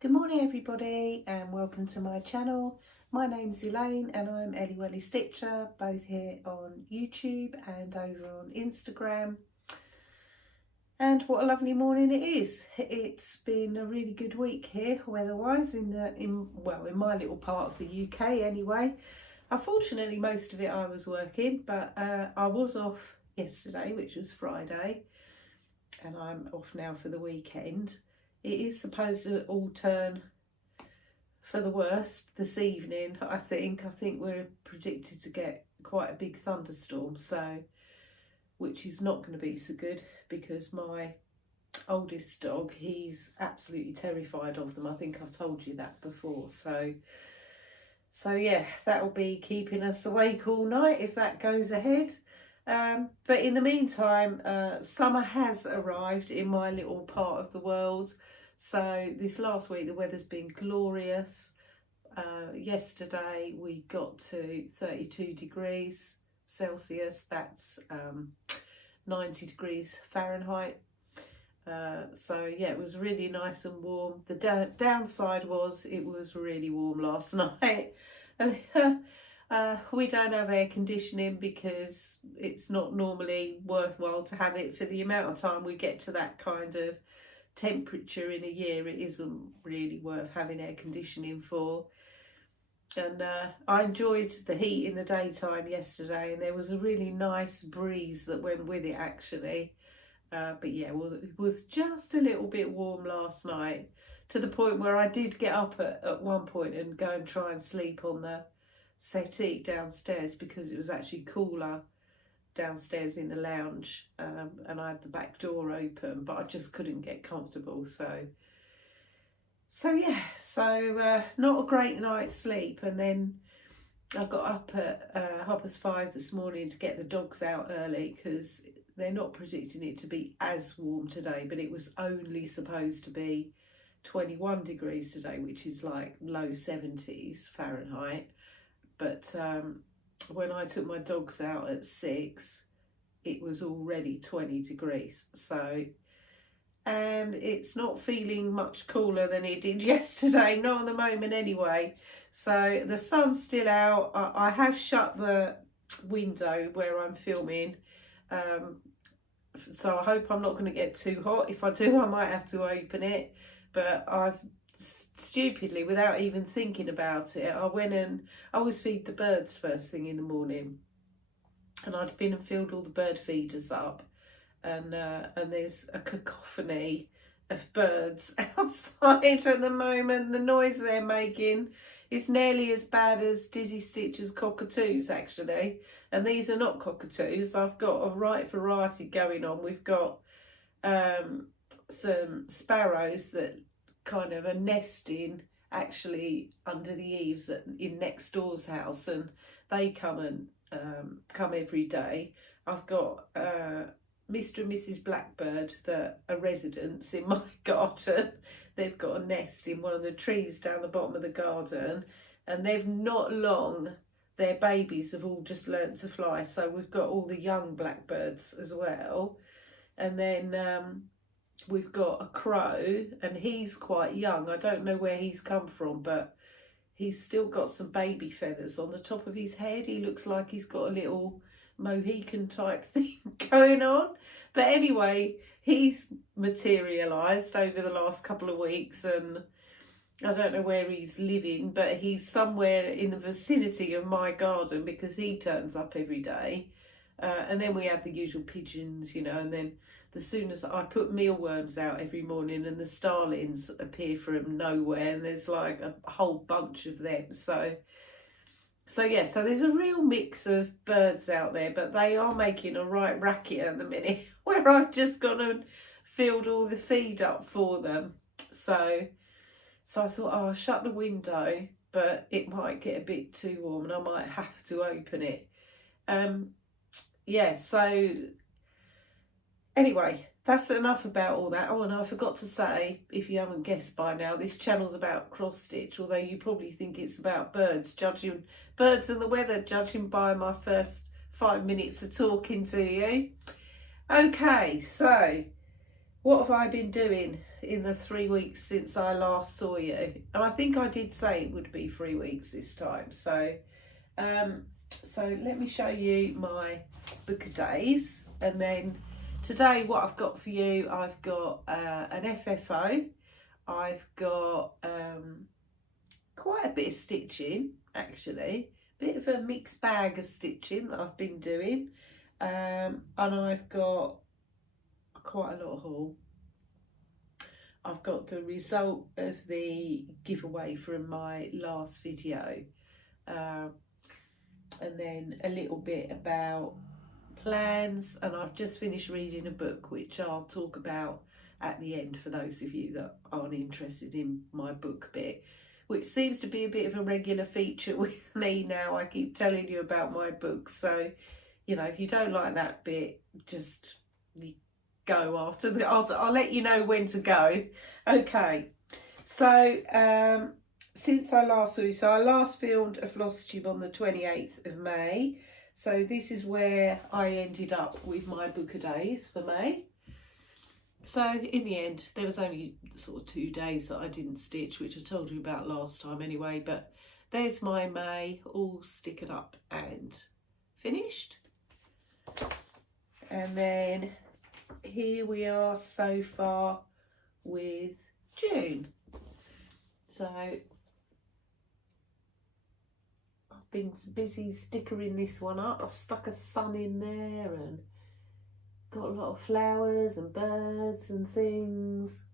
Good morning everybody and welcome to my channel. My name's Elaine and I'm Ellie Welly Stitcher, both here on YouTube and over on Instagram. And what a lovely morning it is. It's been a really good week here weather-wise in my little part of the UK anyway. Unfortunately most of it I was working, but I was off yesterday, which was Friday, and I'm off now for the weekend. It is supposed to all turn for the worst this evening, I think. I think we're predicted to get quite a big thunderstorm, which is not going to be so good because my oldest dog, he's absolutely terrified of them. I think I've told you that before. So yeah, that will be keeping us awake all night if that goes ahead. But in the meantime, summer has arrived in my little part of the world. So this last week the weather's been glorious. Yesterday we got to 32 degrees Celsius, that's 90 degrees Fahrenheit. So yeah, it was really nice and warm. The downside was it was really warm last night. And we don't have air conditioning because it's not normally worthwhile to have it for the amount of time we get to that kind of temperature in a year. It isn't really worth having air conditioning for. And I enjoyed the heat in the daytime yesterday, and there was a really nice breeze that went with it actually. But yeah, it was just a little bit warm last night, to the point where I did get up at one point and go and try and sleep on the settee downstairs because it was actually cooler downstairs in the lounge, and I had the back door open, but I just couldn't get comfortable. So yeah, not a great night's sleep. And then I got up at 5:30 this morning to get the dogs out early because they're not predicting it to be as warm today, but it was only supposed to be 21 degrees today, which is like low 70s Fahrenheit. But when I took my dogs out at 6, it was already 20 degrees. And it's not feeling much cooler than it did yesterday, not at the moment anyway. So the sun's still out. I have shut the window where I'm filming. So I hope I'm not going to get too hot. If I do, I might have to open it. But I've stupidly, without even thinking about it, I went and I always feed the birds first thing in the morning, and I'd been and filled all the bird feeders up, and there's a cacophony of birds outside at the moment. The noise they're making is nearly as bad as Dizzy Stitcher's cockatoos actually, and these are not cockatoos. I've got a right variety going on. We've got some sparrows that kind of are nesting actually under the eaves in next door's house, and they come every day. I've got Mr. and Mrs. Blackbird that are residents in my garden. They've got a nest in one of the trees down the bottom of the garden, and they've not long, their babies have all just learnt to fly, so we've got all the young blackbirds as well. And then we've got a crow, and he's quite young. I don't know where he's come from, but he's still got some baby feathers on the top of his head. He looks like he's got a little Mohican type thing going on. But anyway, he's materialised over the last couple of weeks, and I don't know where he's living, but he's somewhere in the vicinity of my garden because he turns up every day. And then we have the usual pigeons, you know, and then as soon as I put mealworms out every morning, and the starlings appear from nowhere, and there's like a whole bunch of them. So yeah, so there's a real mix of birds out there, but they are making a right racket at the minute where I've just gone and filled all the feed up for them. So I thought, oh, I'll shut the window, but it might get a bit too warm and I might have to open it. Yeah, so anyway, that's enough about all that. Oh, and I forgot to say, if you haven't guessed by now, this channel's about cross stitch, although you probably think it's about birds and the weather, judging by my first 5 minutes of talking to you. Okay, so what have I been doing in the 3 weeks since I last saw you? And I think I did say it would be 3 weeks this time. So let me show you my book of days. And then today what I've got for you, I've got an FFO. I've got quite a bit of stitching, actually. Bit of a mixed bag of stitching that I've been doing. And I've got quite a lot of haul. I've got the result of the giveaway from my last video, and then a little bit about plans, and I've just finished reading a book which I'll talk about at the end for those of you that aren't interested in my book bit, which seems to be a bit of a regular feature with me now. I keep telling you about my books, so you know, if you don't like that bit, just go after the. I'll let you know when to go. Okay, so since I last saw you, so I last filmed a Flosstube on the 28th of May. So this is where I ended up with my book of days for May. So in the end, there was only sort of 2 days that I didn't stitch, which I told you about last time anyway. But there's my May, all stickered up and finished. And then here we are so far with June. So I've been busy stickering this one up. I've stuck a sun in there and got a lot of flowers and birds and things.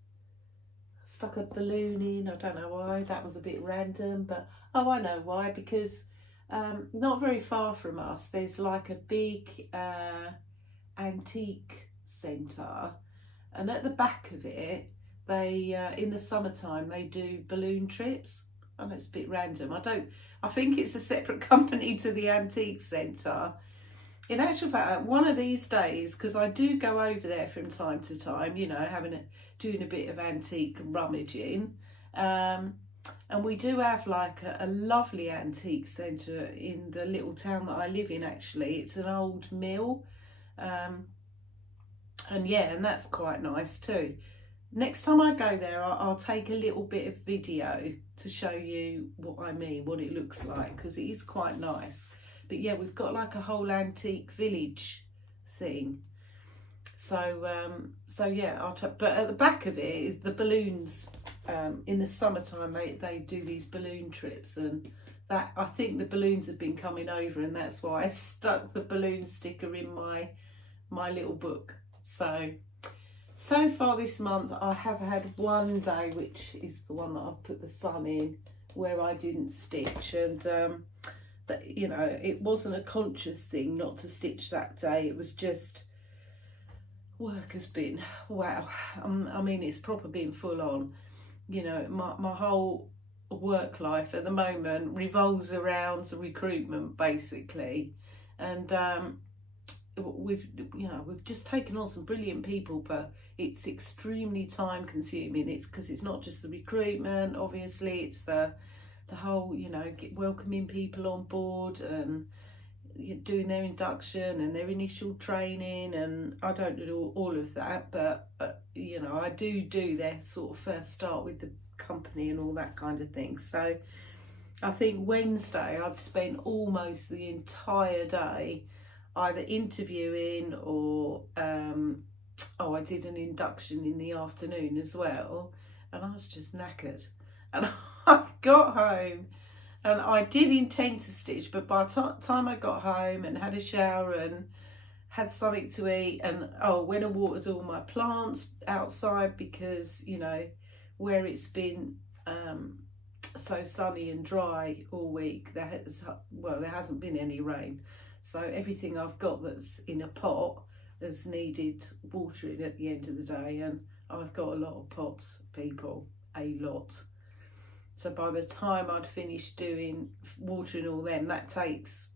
Stuck a balloon in. I don't know why, that was a bit random, but oh, I know why, because not very far from us there's like a big antique centre, and at the back of it they in the summertime they do balloon trips. I know it's a bit random. I think it's a separate company to the antique centre. In actual fact, one of these days, because I do go over there from time to time, you know, doing a bit of antique rummaging, and we do have like a lovely antique centre in the little town that I live in. Actually, it's an old mill, and yeah, and that's quite nice too. Next time I go there, I'll take a little bit of video to show you what I mean, what it looks like, because it is quite nice. But yeah, we've got like a whole antique village thing. So yeah, but at the back of it is the balloons. In the summertime, they do these balloon trips, and that, I think the balloons have been coming over, and that's why I stuck the balloon sticker in my little book. So far this month I have had one day, which is the one that I've put the sun in, where I didn't stitch, and but you know, it wasn't a conscious thing not to stitch that day. It was just, work has been, wow, I mean, it's proper been full on. You know, my whole work life at the moment revolves around recruitment basically, and we've just taken on some brilliant people, but it's extremely time consuming. It's because it's not just the recruitment, obviously, it's the whole, you know, welcoming people on board and doing their induction and their initial training, and I don't do all of that, but you know, I do their sort of first start with the company and all that kind of thing. So I think Wednesday I'd spent almost the entire day either interviewing or I did an induction in the afternoon as well, and I was just knackered. And I got home and I did intend to stitch, but by the time I got home and had a shower and had something to eat, and went and watered all my plants outside, because you know, where it's been so sunny and dry all week, there hasn't been any rain, so everything I've got that's in a pot has needed watering at the end of the day, and I've got a lot of pots, people, a lot. So by the time I'd finished watering all them, that takes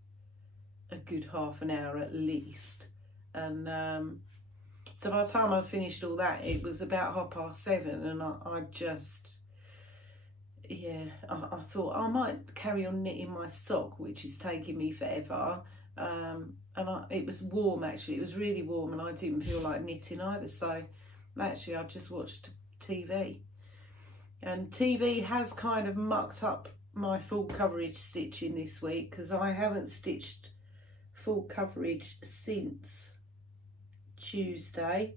a good half an hour at least. And so by the time I finished all that, it was about 7:30, and I just, yeah, I thought I might carry on knitting my sock, which is taking me forever. And it was warm, actually, it was really warm, and I didn't feel like knitting either. So Actually, I just watched TV, and TV has kind of mucked up my full coverage stitching this week, because I haven't stitched full coverage since Tuesday.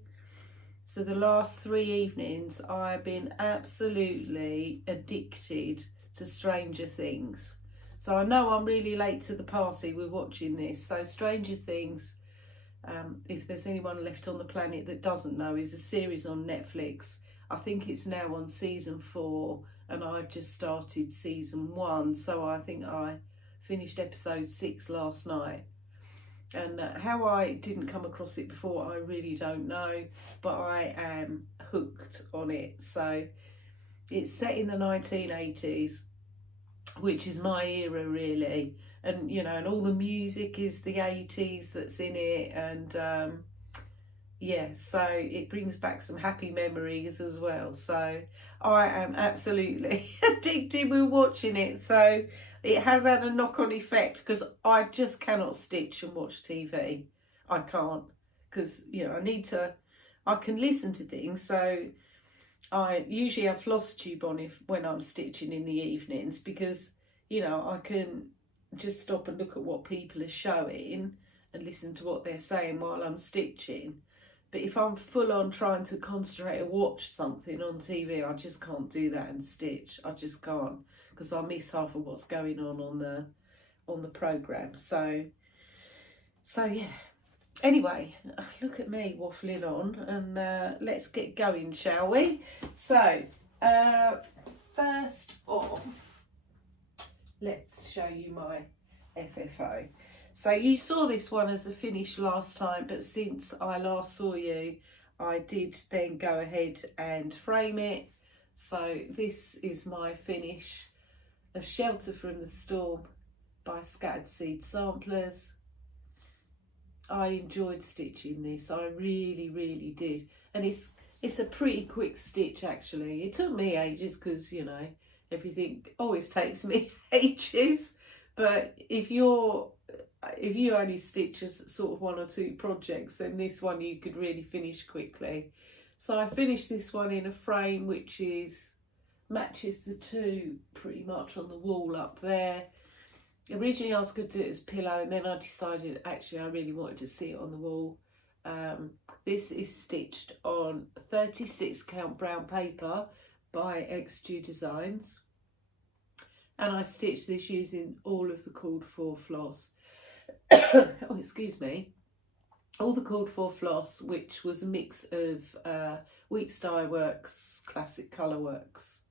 So the last 3 evenings I've been absolutely addicted to Stranger Things. So I know I'm really late to the party with watching this. So Stranger Things, if there's anyone left on the planet that doesn't know, is a series on Netflix. I think it's now on season 4, and I've just started season 1. So I think I finished episode 6 last night. And how I didn't come across it before, I really don't know, but I am hooked on it. So it's set in the 1980s, which is my era really, and you know, and all the music is the 80s that's in it, and yeah, so it brings back some happy memories as well. So I am absolutely addicted with watching it. So it has had a knock-on effect, because I just cannot stitch and watch TV. I can't, because you know, I can listen to things. So I usually have Flosstube on when I'm stitching in the evenings, because you know, I can just stop and look at what people are showing and listen to what they're saying while I'm stitching. But if I'm full on trying to concentrate and watch something on TV, I just can't do that and stitch. I just can't, because I miss half of what's going on the programme. So yeah. Anyway, look at me waffling on, and let's get going, shall we? So first off, let's show you my FFO. So you saw this one as a finish last time, but since I last saw you, I did then go ahead and frame it. So this is my finish of Shelter from the Storm by Scattered Seed Samplers. I enjoyed stitching this, I really did, and it's a pretty quick stitch actually. It took me ages, because you know, everything always takes me ages, but if you only stitch as sort of 1 or 2 projects, then this one you could really finish quickly. So I finished this one in a frame which matches the 2 pretty much on the wall up there. Originally I was going to do it as a pillow, and then I decided actually I really wanted to see it on the wall. This is stitched on 36 count brown paper by XJuDesigns, and I stitched this using all of the called for floss. Oh, excuse me. All the called for floss, which was a mix of Weeks Dye Works, Classic Colour Works.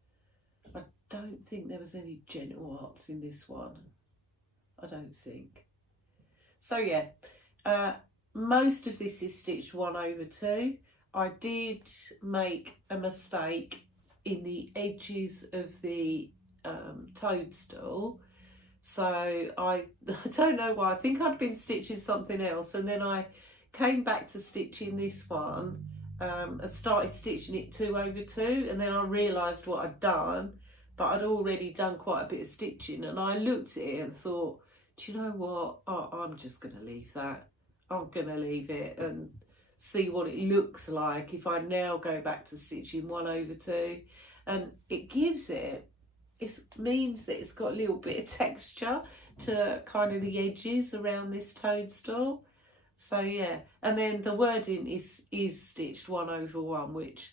I don't think there was any Gentle Arts in this one. I don't think. So yeah, most of this is stitched 1/2. I did make a mistake in the edges of the toadstool. So I don't know why. I think I'd been stitching something else, and then I came back to stitching this one and started stitching it 2/2, and then I realised what I'd done, but I'd already done quite a bit of stitching, and I looked at it and thought, do you know what, I'm just going to leave that. I'm going to leave it and see what it looks like if I now go back to stitching 1/2, and it gives it means that it's got a little bit of texture to kind of the edges around this toadstool. So yeah, and then the wording is stitched 1/1, which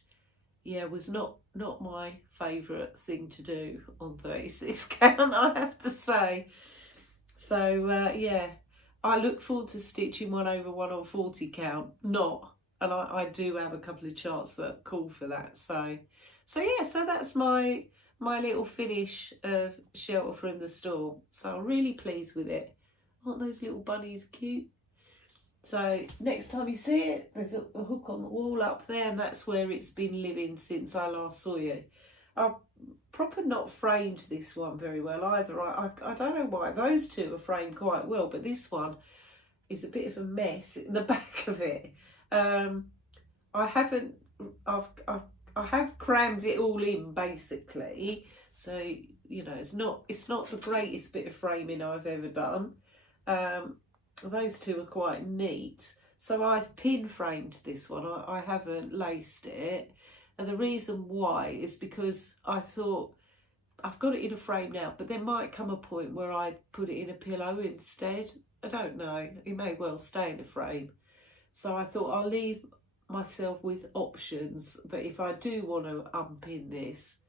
yeah was not my favourite thing to do on 36 count, I have to say. So yeah, I look forward to stitching 1/1 on 40 count, and I do have a couple of charts that call for that. So yeah, so that's my little finish of Shelter from the Storm. So I'm really pleased with it. Aren't those little bunnies cute? So next time you see it, there's a hook on the wall up there, and that's where it's been living since I last saw you. I've proper not framed this one very well either. I don't know why. Those two are framed quite well, but this one is a bit of a mess in the back of it. I have crammed it all in basically, so you know, it's not the greatest bit of framing I've ever done. Those two are quite neat. So I've pin framed this one. I haven't laced it. And the reason why is because I thought I've got it in a frame now, but there might come a point where I put it in a pillow instead. I don't know. It may well stay in a frame. So I thought I'll leave myself with options that if I do want to unpin this,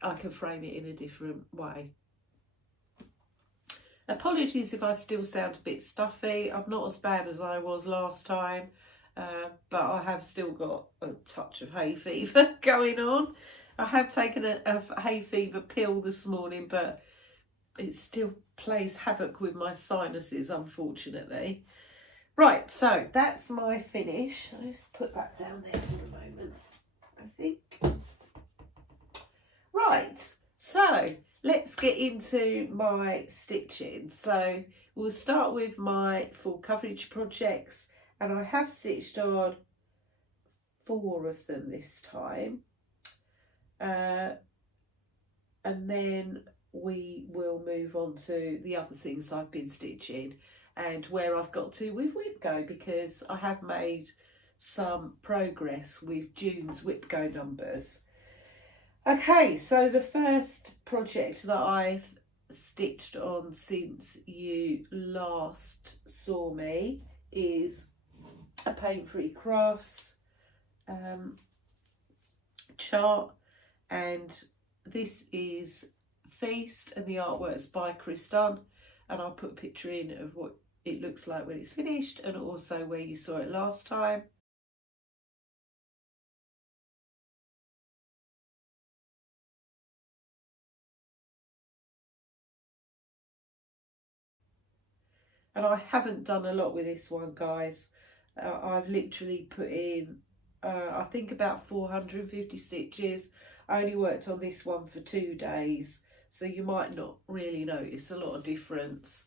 I can frame it in a different way. Apologies if I still sound a bit stuffy. I'm not as bad as I was last time, but I have still got a touch of hay fever going on. I have taken a hay fever pill this morning, but it still plays havoc with my sinuses, unfortunately. Right, so that's my finish. I'll just put that down there for a moment, I think. Right, so let's get into my stitching. So we'll start with my full coverage projects, and I have stitched on 4 of them this time. And then we will move on to the other things I've been stitching and where I've got to with WIP Go, because I have made some progress with June's WIP Go numbers. Okay, so the first project that I've stitched on since you last saw me is a Pain Free Crafts chart, and this is Feast, and the artwork's by Chris Dunn, and I'll put a picture in of what it looks like when it's finished and also where you saw it last time. And I haven't done a lot with this one, guys. I've literally put in I think about 450 stitches. I only worked on this one for 2 days, so you might not really notice a lot of difference,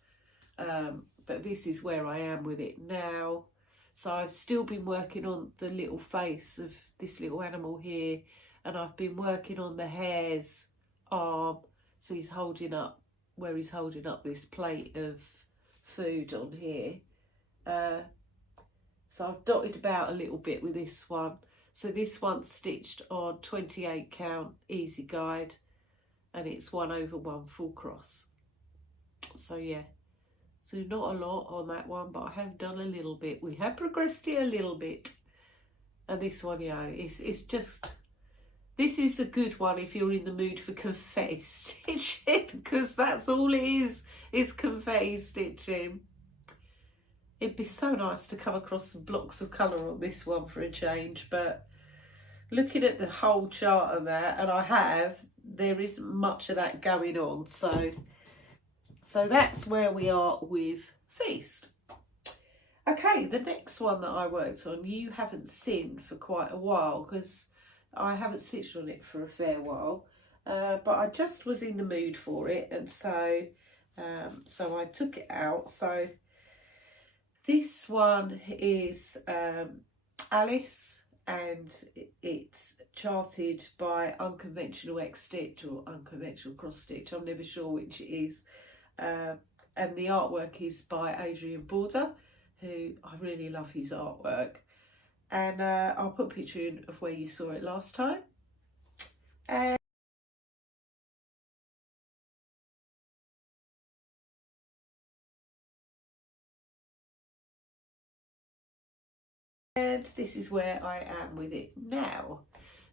but this is where I am with it now. So I've still been working on the little face of this little animal here, and I've been working on the hare's arm, so he's holding up, where he's holding up this plate of food on here. So I've dotted about a little bit with this one. So this one's stitched on 28 count easy guide, and it's 1/1 full cross. So yeah, so not a lot on that one, but I have done a little bit. We have progressed it a little bit. And this one, yeah, it's just, this is a good one if you're in the mood for confetti stitching, because that's all it is confetti stitching. It'd be so nice to come across some blocks of colour on this one for a change, but looking at the whole chart of that, and there isn't much of that going on. So that's where we are with Feast. Okay, the next one that I worked on, you haven't seen for quite a while, because I haven't stitched on it for a fair while, but I just was in the mood for it, and so I took it out. So this one is Alice, and it's charted by Unconventional X Stitch or Unconventional Cross Stitch. I'm never sure which it is. And the artwork is by Adrian Border, who I really love his artwork. And I'll put a picture in of where you saw it last time. And this is where I am with it now.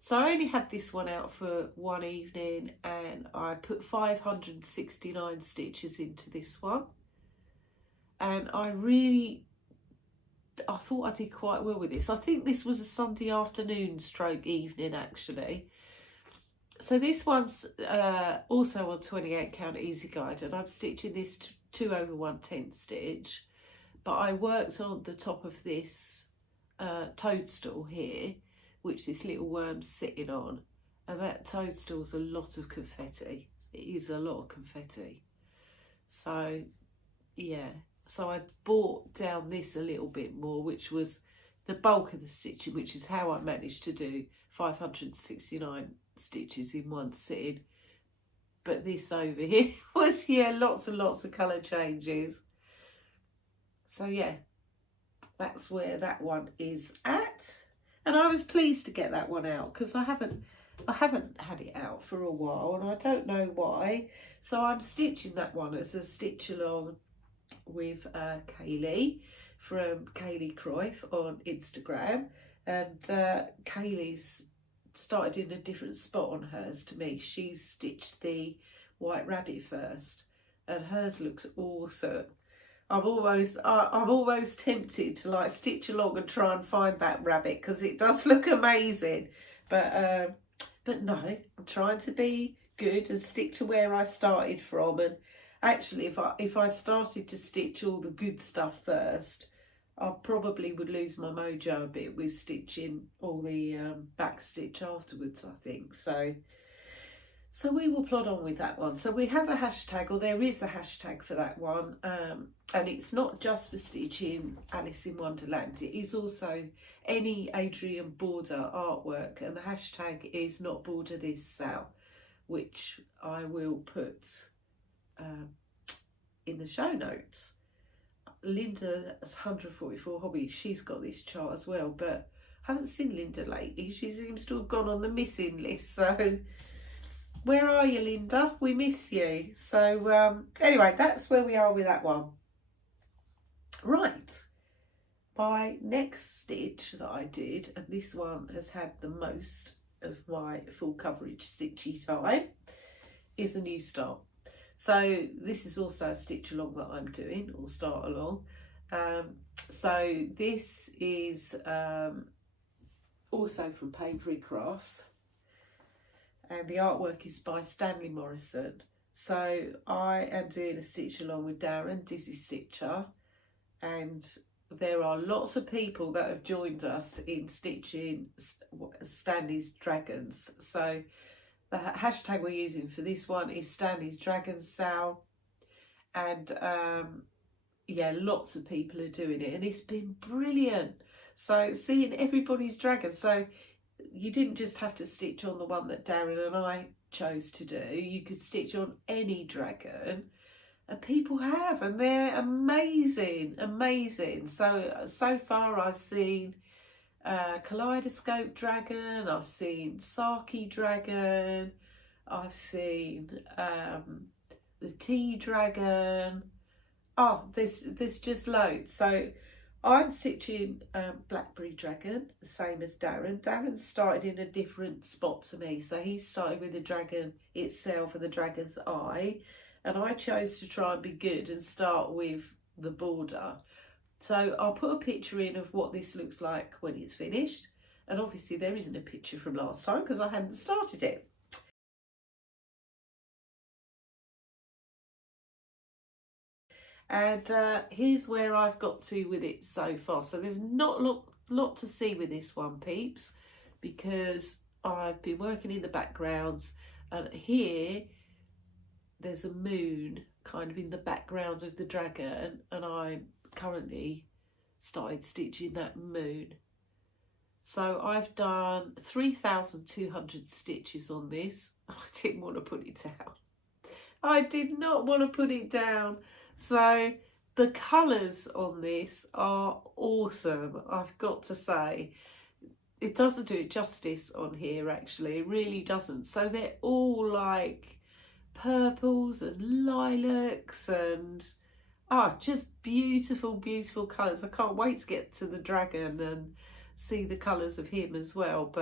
So I only had this one out for one evening, and I put 569 stitches into this one. And I thought I did quite well with this. I think this was a Sunday afternoon stroke evening, actually. So this one's also on 28 count easy guide, and I'm stitching this 2/110 stitch, but I worked on the top of this toadstool here, which this little worm's sitting on, and that toadstool's a lot of confetti. It is a lot of confetti. So yeah, so I brought down this a little bit more, which was the bulk of the stitching, which is how I managed to do 569 stitches in one sitting. But this over here was, yeah, lots and lots of colour changes. So yeah, that's where that one is at. And I was pleased to get that one out because I haven't had it out for a while and I don't know why. So I'm stitching that one as a stitch along with Kaylee from Kaylee Cruyff on Instagram. And Kaylee's started in a different spot on hers to me. She's stitched the white rabbit first and hers looks awesome. I'm almost tempted to like stitch along and try and find that rabbit because it does look amazing. But no, I'm trying to be good and stick to where I started from. And actually, if I started to stitch all the good stuff first, I probably would lose my mojo a bit with stitching all the back stitch afterwards, I think. So we will plod on with that one. So we have a hashtag, or there is a hashtag for that one. And it's not just for stitching Alice in Wonderland. It is also any Adrian border artwork. And the hashtag is not border this Sal, which I will put in the show notes. Linda's 144 Hobbies, she's got this chart as well. But I haven't seen Linda lately. She seems to have gone on the missing list. So where are you, Linda? We miss you. So anyway, that's where we are with that one. Right, my next stitch that I did, and this one has had the most of my full coverage stitchy time, is a new start. So this is also a stitch along that I'm doing, or start along. So this is also from Papery Crafts. And the artwork is by Stanley Morrison. So I am doing a stitch along with Darren, Dizzy Stitcher, and there are lots of people that have joined us in stitching Stanley's Dragons. So the hashtag we're using for this one is Stanley's Dragons Sal, and yeah, lots of people are doing it, and it's been brilliant. So seeing everybody's dragons. So you didn't just have to stitch on the one that Darren and I chose to do. You could stitch on any dragon, and people have, and they're amazing, amazing. So far I've seen Kaleidoscope Dragon, I've seen Saki Dragon, I've seen the Tea Dragon. Oh, there's just loads. So I'm stitching Blackberry Dragon, the same as Darren. Darren started in a different spot to me. So he started with the dragon itself and the dragon's eye. And I chose to try and be good and start with the border. So I'll put a picture in of what this looks like when it's finished. And obviously there isn't a picture from last time because I hadn't started it. And here's where I've got to with it so far. So there's not a lot to see with this one, peeps, because I've been working in the backgrounds, and here there's a moon kind of in the background of the dragon, and I'm currently started stitching that moon. So I've done 3,200 stitches on this. I didn't want to put it down. I did not want to put it down. So the colours on this are awesome, I've got to say. It doesn't do it justice on here, actually. It really doesn't. So they're all like purples and lilacs and just beautiful, beautiful colours. I can't wait to get to the dragon and see the colours of him as well.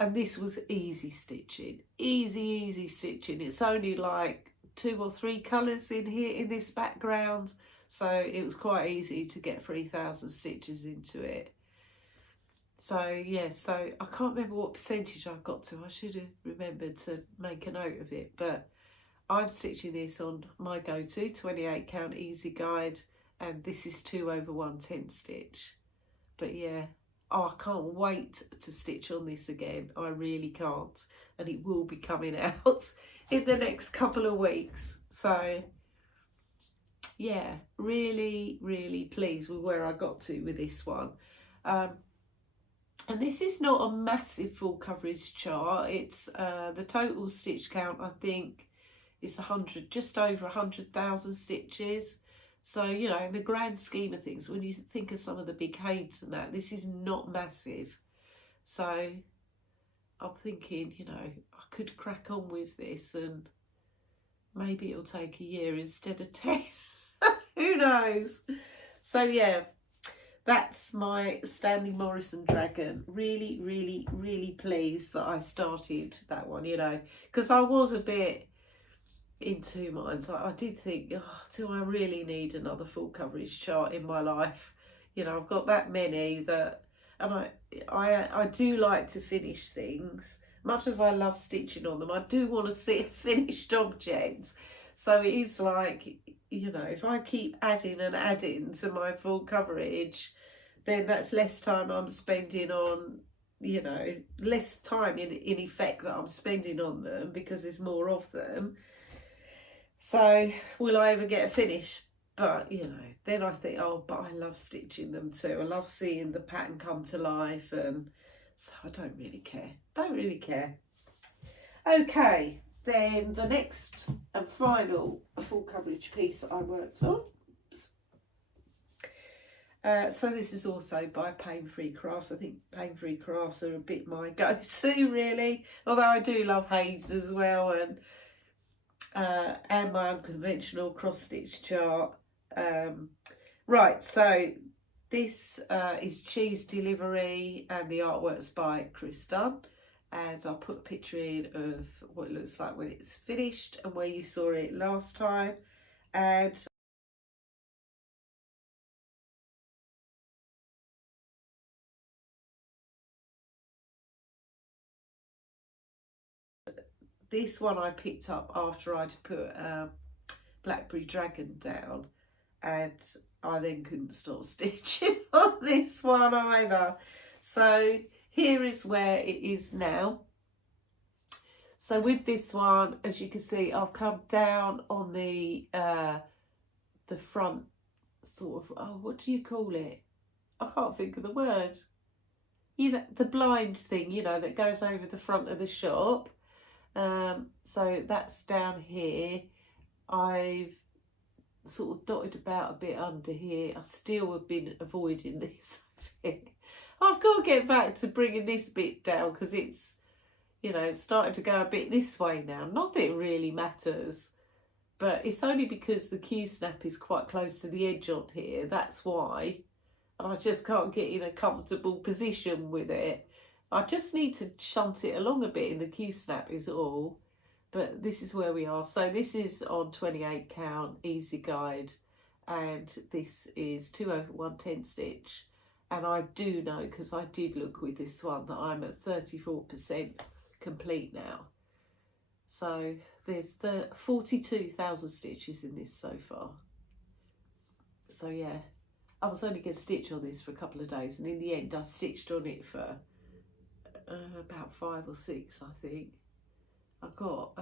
And this was easy stitching, easy stitching. It's only like 2 or 3 colours in here in this background, so it was quite easy to get 3,000 stitches into it. So yeah, so I can't remember what percentage I got to. I should have remembered to make a note of it, but I'm stitching this on my go-to 28 count easy guide, and this is 2/110 stitch. But yeah, I can't wait to stitch on this again. I really can't, and it will be coming out in the next couple of weeks. So yeah, really pleased with where I got to with this one. And this is not a massive full coverage chart. It's the total stitch count, I think, is 100, just over 100,000 stitches. So, you know, in the grand scheme of things, when you think of some of the big heights and that, this is not massive. So I'm thinking, you know, I could crack on with this and maybe it'll take a year instead of 10. Who knows? So yeah, that's my Stanley Morrison dragon. Really, really, really pleased that I started that one, you know, because I was a bit in two minds. I did think, oh, do I really need another full coverage chart in my life? You know, I've got that many that, and I do like to finish things. Much as I love stitching on them, I do want to see a finished object. So it is like, you know, if I keep adding and adding to my full coverage, then that's less time I'm spending on, you know, less time in effect that I'm spending on them because there's more of them. So will I ever get a finish? But, you know, then I think, oh, but I love stitching them too. I love seeing the pattern come to life, and so I don't really care. Don't really care. Okay, then the next and final full coverage piece that I worked on. So this is also by Pain Free Crafts. I think Pain Free Crafts are a bit my go-to, really. Although I do love Hayes as well, and my unconventional cross stitch chart. Right, so this is Cheese Delivery, and the artwork's by Chris Dunn, and I'll put a picture in of what it looks like when it's finished and where you saw it last time. And this one I picked up after I'd put Blackberry Dragon down, and I then couldn't stop stitching on this one either. So here is where it is now. So with this one, as you can see, I've come down on the front sort of, oh, what do you call it? I can't think of the word. You know, the blind thing, you know, that goes over the front of the shop. So that's down here. I've sort of dotted about a bit under here. I still have been avoiding this bit. I've got to get back to bringing this bit down because it's, you know, it's starting to go a bit this way now. Not that it really matters, but it's only because the Q-snap is quite close to the edge on here. That's why. And I just can't get in a comfortable position with it. I just need to shunt it along a bit in the Q-snap is all. But this is where we are. So this is on 28 count, easy guide. And this is 2 over 1/10 stitch. And I do know, because I did look with this one, that I'm at 34% complete now. So there's 42,000 stitches in this so far. So yeah, I was only going to stitch on this for a couple of days, and in the end I stitched on it for about 5 or 6, I think. I got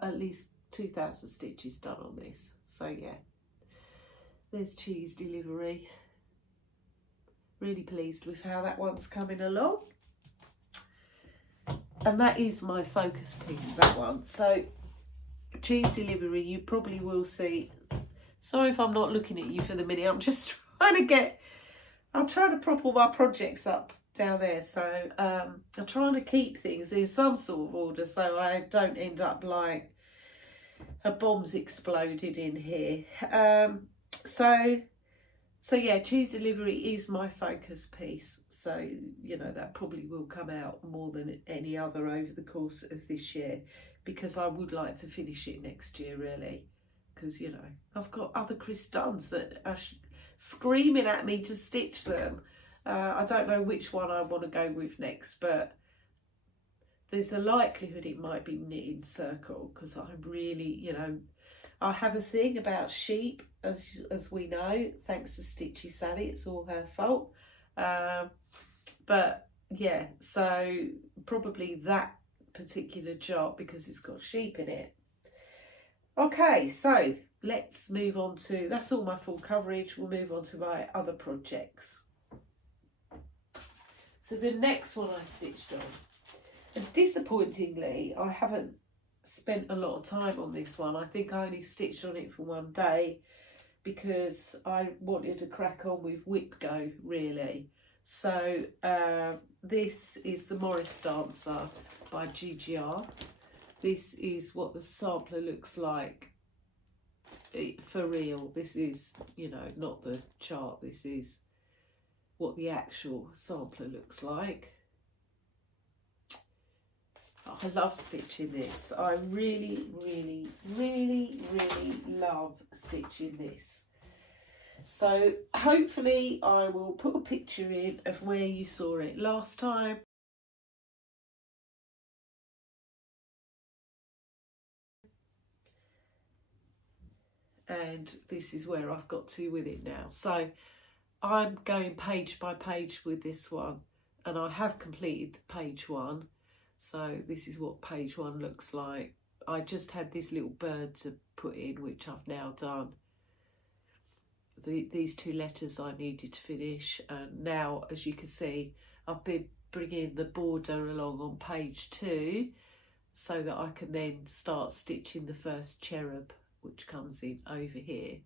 at least 2,000 stitches done on this. So yeah, there's Cheese Delivery. Really pleased with how that one's coming along. And that is my focus piece, that one. So Cheese Delivery, you probably will see. Sorry if I'm not looking at you for the minute. I'm just trying to prop all my projects up down there. So I'm trying to keep things in some sort of order so I don't end up like a bomb's exploded in here. So yeah, Cheese Delivery is my focus piece. So, you know, that probably will come out more than any other over the course of this year, because I would like to finish it next year, really. Because, you know, I've got other Chris Dunns that are screaming at me to stitch them. I don't know which one I want to go with next, but there's a likelihood it might be Knitting Circle, because I really, you know, I have a thing about sheep, as we know, thanks to Stitchy Sally. It's all her fault. But yeah, so probably that particular job, because it's got sheep in it. Okay, so let's move on to, that's all my full coverage. We'll move on to my other projects. So the next one I stitched on, and disappointingly, I haven't spent a lot of time on this one. I think I only stitched on it for one day. because I wanted to crack on with WIP Go really. So this is the Morris Dancer by GGR. This is what the sampler looks like for real. This is, you know, not the chart. This is what the actual sampler looks like. I love stitching this. I really, really, really, really love stitching this. So hopefully I will put a picture in of where you saw it last time. And this is where I've got to with it now. So I'm going page by page with this one, and I have completed page 1. So this is what page 1 looks like. I just had this little bird to put in, which I've now done. These 2 letters I needed to finish, and now, as you can see, I've been bringing the border along on page 2 so that I can then start stitching the first cherub, which comes in over here.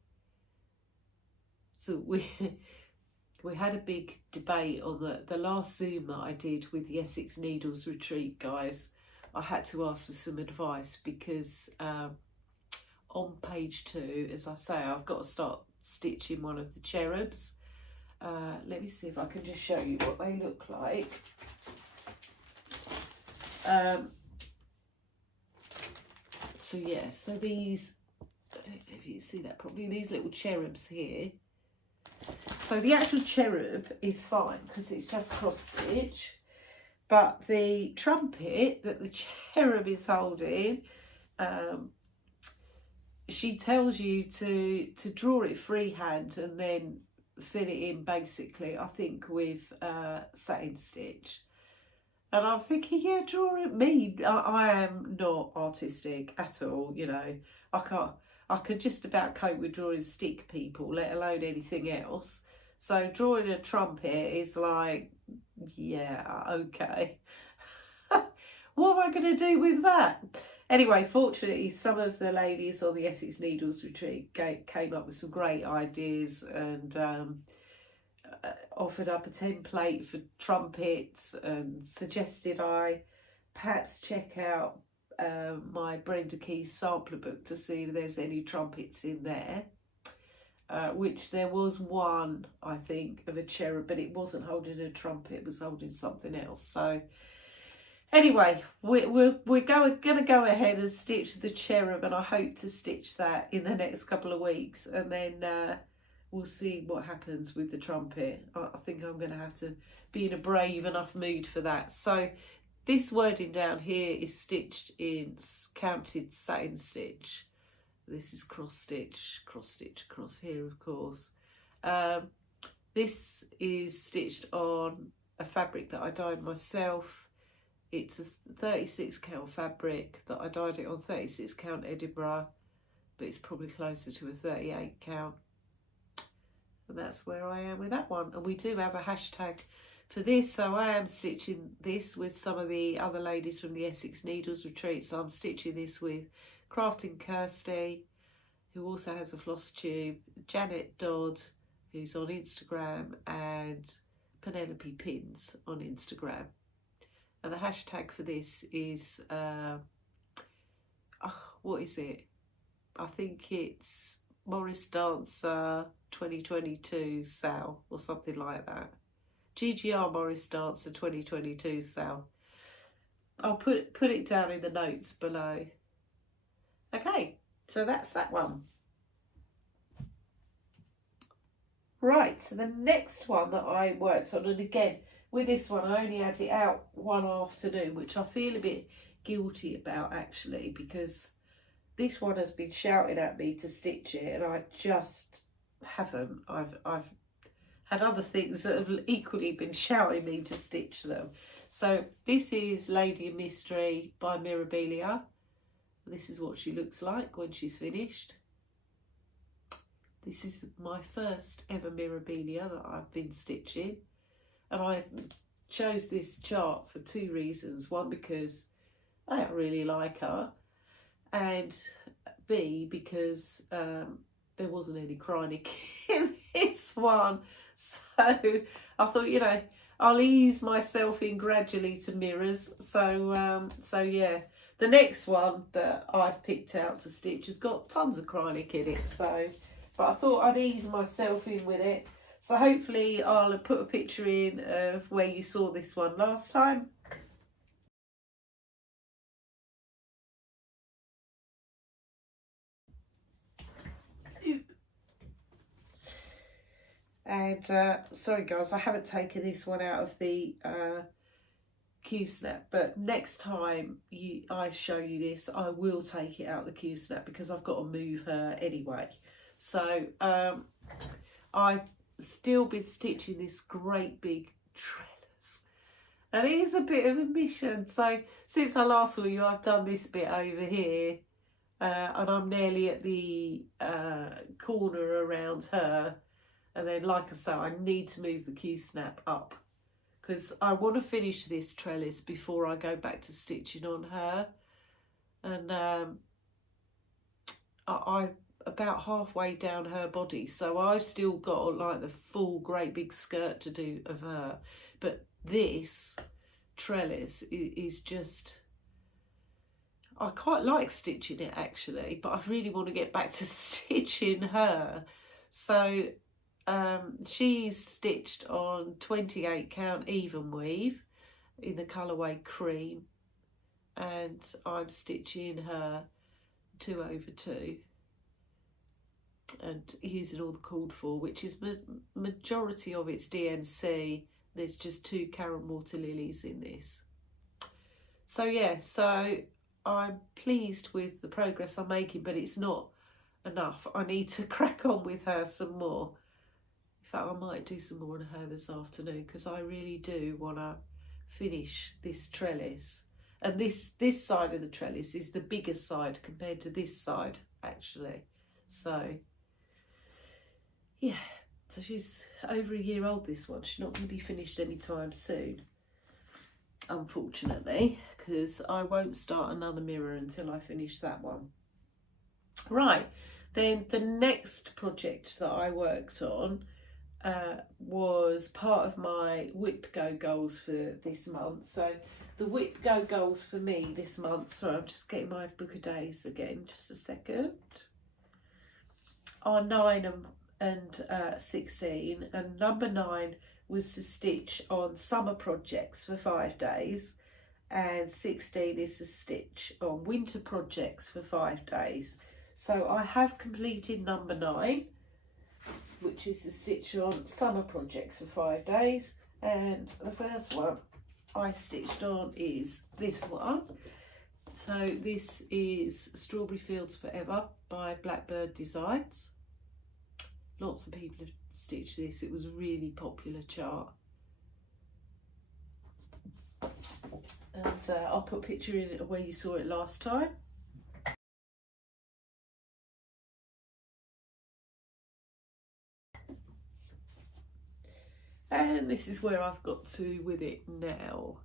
So we had a big debate on the last Zoom that I did with the Essex Needles retreat, guys. I had to ask for some advice because on page 2, as I say, I've got to start stitching one of the cherubs. Let me see if I can just show you what they look like. So yeah, so these, I don't know if you see that properly, these little cherubs here. So the actual cherub is fine because it's just cross stitch, but the trumpet that the cherub is holding, she tells you to draw it freehand and then fill it in basically, I think, with satin stitch. And I'm thinking, yeah, draw it. I am not artistic at all, you know. I could just about cope with drawing stick people, let alone anything else. So drawing a trumpet is like, yeah, okay. What am I going to do with that? Anyway, fortunately, some of the ladies on the Essex Needles retreat came up with some great ideas and offered up a template for trumpets and suggested I perhaps check out my Brenda Keys sampler book to see if there's any trumpets in there, which there was one, I think, of a cherub, but it wasn't holding a trumpet, it was holding something else. So anyway, we're going to go ahead and stitch the cherub, and I hope to stitch that in the next couple of weeks, and then we'll see what happens with the trumpet. I think I'm going to have to be in a brave enough mood for that. So this wording down here is stitched in counted satin stitch. This is cross stitch across here, of course. This is stitched on a fabric that I dyed myself. It's a 36 count fabric that I dyed it on 36 count Edinburgh, but it's probably closer to a 38 count. And that's where I am with that one. And we do have a hashtag for this, so I am stitching this with some of the other ladies from the Essex Needles retreat. So I'm stitching this with Crafting Kirsty, who also has a Flosstube, Janet Dodd, who's on Instagram, and Penelope Pins on Instagram. And the hashtag for this is, what is it? I think it's Morris Dancer 2022 Sal or something like that. GGR Morris Dancer 2022 Sal. I'll put it down in the notes below. Okay, so that's that one. Right, so the next one that I worked on, and again, with this one, I only had it out one afternoon, which I feel a bit guilty about actually, because this one has been shouting at me to stitch it, and I just haven't. I've had other things that have equally been shouting me to stitch them. So this is Lady of Mystery by Mirabilia. This is what she looks like when she's finished. This is my first ever Mirabilia that I've been stitching. And I chose this chart for 2 reasons. One, because I really like her. And B, because there wasn't any crying in this one. So I thought, you know, I'll ease myself in gradually to mirrors. So yeah, the next one that I've picked out to stitch has got tons of crying in it. So, but I thought I'd ease myself in with it. So hopefully I'll put a picture in of where you saw this one last time. And sorry guys, I haven't taken this one out of the Q-snap, but next time I show you this, I will take it out of the Q-snap because I've got to move her anyway. So I've still been stitching this great big trellis, and it is a bit of a mission. So since I last saw you, I've done this bit over here, and I'm nearly at the corner around her. And then, like I say, I need to move the Q-snap up because I want to finish this trellis before I go back to stitching on her. And I'm about halfway down her body, so I've still got like the full great big skirt to do of her. But this trellis is just... I quite like stitching it actually, but I really want to get back to stitching her. So... she's stitched on 28 count even weave in the colourway cream, and I'm stitching her 2/2 and using all the called for, which is majority of it's DMC. There's just 2 Karen water lilies in this. So yeah, so I'm pleased with the progress I'm making, but it's not enough. I need to crack on with her some more. In fact, I might do some more on her this afternoon because I really do want to finish this trellis. And this side of the trellis is the bigger side compared to this side, actually. So, yeah. So she's over a year old, this one. She's not going to be finished anytime soon, unfortunately, because I won't start another mirror until I finish that one. Right. Then the next project that I worked on was part of my WIP Go goals for this month. So the WIP Go goals for me this month, sorry, I'm just getting my book of days again, just a second, are 9 and 16. And number 9 was to stitch on summer projects for 5 days, and 16 is to stitch on winter projects for 5 days. So I have completed number 9, which is to stitch on summer projects for 5 days, and the first one I stitched on is this one. So this is Strawberry Fields Forever by Blackbird Designs. Lots of people have stitched this. It was a really popular chart, and I'll put a picture in it where you saw it last time. And this is where I've got to with it now.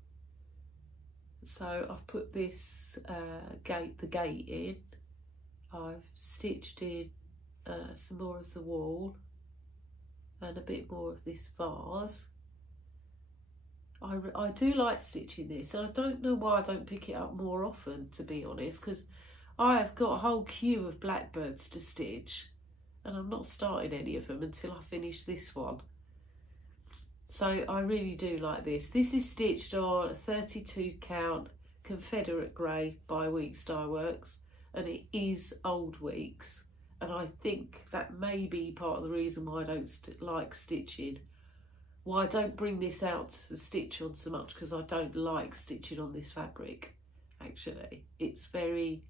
So I've put this the gate in. I've stitched in some more of the wall and a bit more of this vase. I do like stitching this, and I don't know why I don't pick it up more often, to be honest, because I have got a whole queue of blackbirds to stitch, and I'm not starting any of them until I finish this one. So I really do like this. This is stitched on a 32 count Confederate grey by Weeks Dye Works, and it is old Weeks, and I think that may be part of the reason why I don't like stitching. Why I don't bring this out to stitch on so much, because I don't like stitching on this fabric, actually. It's very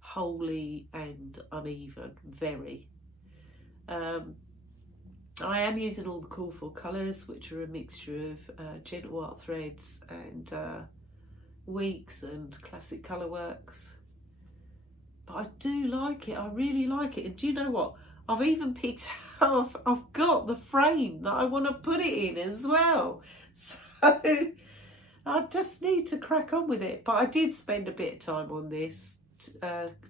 holey and uneven, very. I am using all the call for colours, which are a mixture of gentle art threads and Weeks and classic Colourworks. But I do like it, I really like it. And do you know what? I've even picked out, I've got the frame that I want to put it in as well. So I just need to crack on with it. But I did spend a bit of time on this,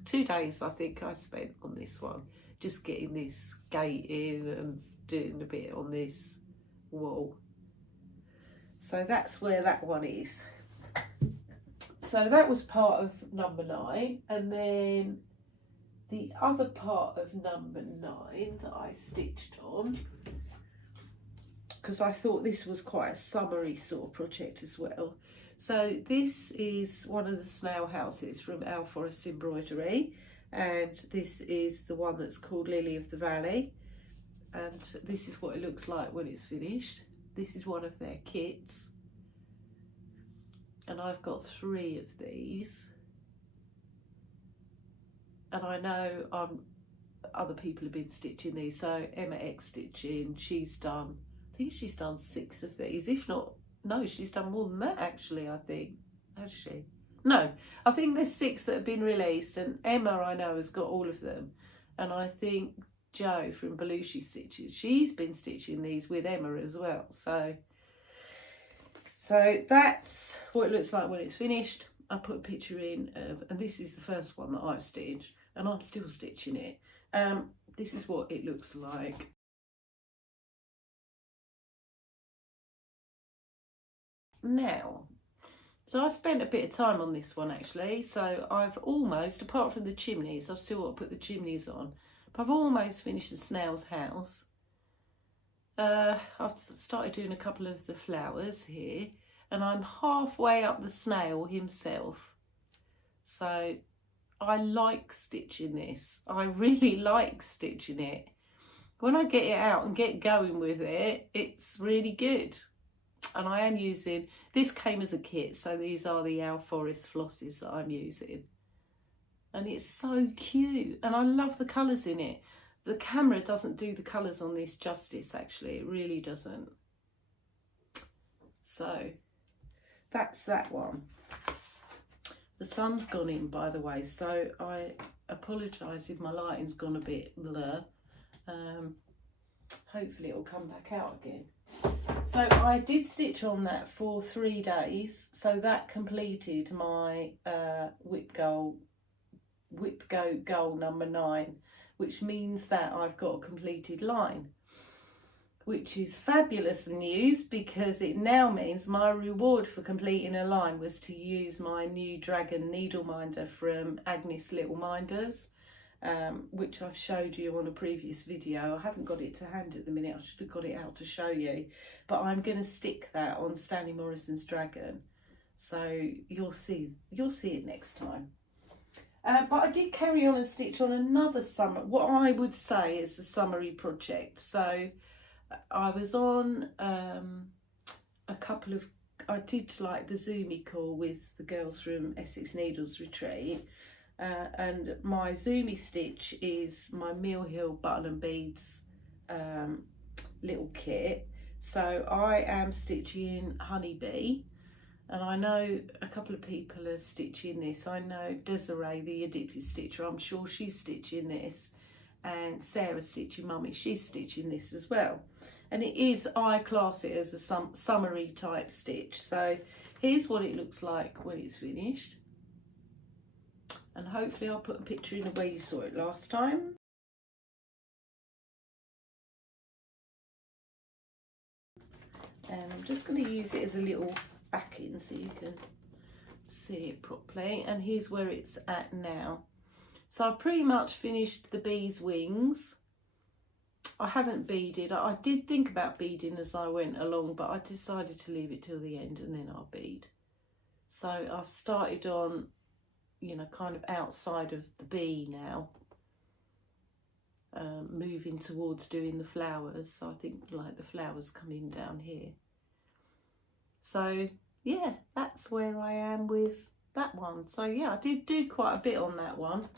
2 days I think I spent on this one. just getting this gate in and doing a bit on this wall. So that's where that one is. So that was part of number 9, and then the other part of number 9 that I stitched on, because I thought this was quite a summery sort of project as well. So this is one of the snail houses from Our Forest Embroidery, and this is the one that's called Lily of the Valley, and this is what it looks like when it's finished. This is one of their kits, and I've got 3 of these, and I know other people have been stitching these. So Emma X Stitching, she's done, I think she's done 6 of these, if not, no, she's done more than that actually, I think. Has she? No, I think there's 6 that have been released, and Emma, I know, has got all of them. And I think Jo from Belushi Stitches, she's been stitching these with Emma as well. So that's what it looks like when it's finished. I put a picture in of, and this is the first one that I've stitched, and I'm still stitching it. This is what it looks like. Now, so I spent a bit of time on this one actually. So I've almost, apart from the chimneys, I've still got to put the chimneys on, but I've almost finished the snail's house. I've started doing a couple of the flowers here, and I'm halfway up the snail himself. So I like stitching this. I really like stitching it. When I get it out and get going with it, it's really good. And I am using, this came as a kit, so these are the Our Forest flosses that I'm using. And it's so cute, and I love the colours in it. The camera doesn't do the colours on this justice, actually, it really doesn't. So that's that one. The sun's gone in, by the way, so I apologise if my lighting's gone a bit blur. Hopefully it'll come back out again. So I did stitch on that for 3 days, so that completed my WIP Go goal number 9, which means that I've got a completed line, which is fabulous news, because it now means my reward for completing a line was to use my new dragon needle minder from Agnes Little Minders, which I've showed you on a previous video. I haven't got it to hand at the minute, I should have got it out to show you, but I'm going to stick that on Stanley Morrison's dragon, so you'll see it next time. But I did carry on and stitch on another summer, what I would say is a summery project. So I was on a couple of, I did like the Zoomy call with the girls from Essex Needles Retreat, and my Zoomy stitch is my Mill Hill Button and Beads little kit. So I am stitching Honeybee, and I know a couple of people are stitching this. I know Desiree, the Addicted Stitcher, I'm sure she's stitching this, and Sarah Stitching Mummy, she's stitching this as well. And it is, I class it as a summery type stitch. So here's what it looks like when it's finished, and hopefully I'll put a picture in the way you saw it last time. And I'm just going to use it as a little backing so you can see it properly. And here's where it's at now. So I've pretty much finished the bee's wings. I haven't beaded. I did think about beading as I went along, but I decided to leave it till the end and then I'll bead. So I've started on, you know, kind of outside of the bee now, moving towards doing the flowers. So I think like the flowers come in down here. So yeah, that's where I am with that one. So yeah, I did do quite a bit on that one,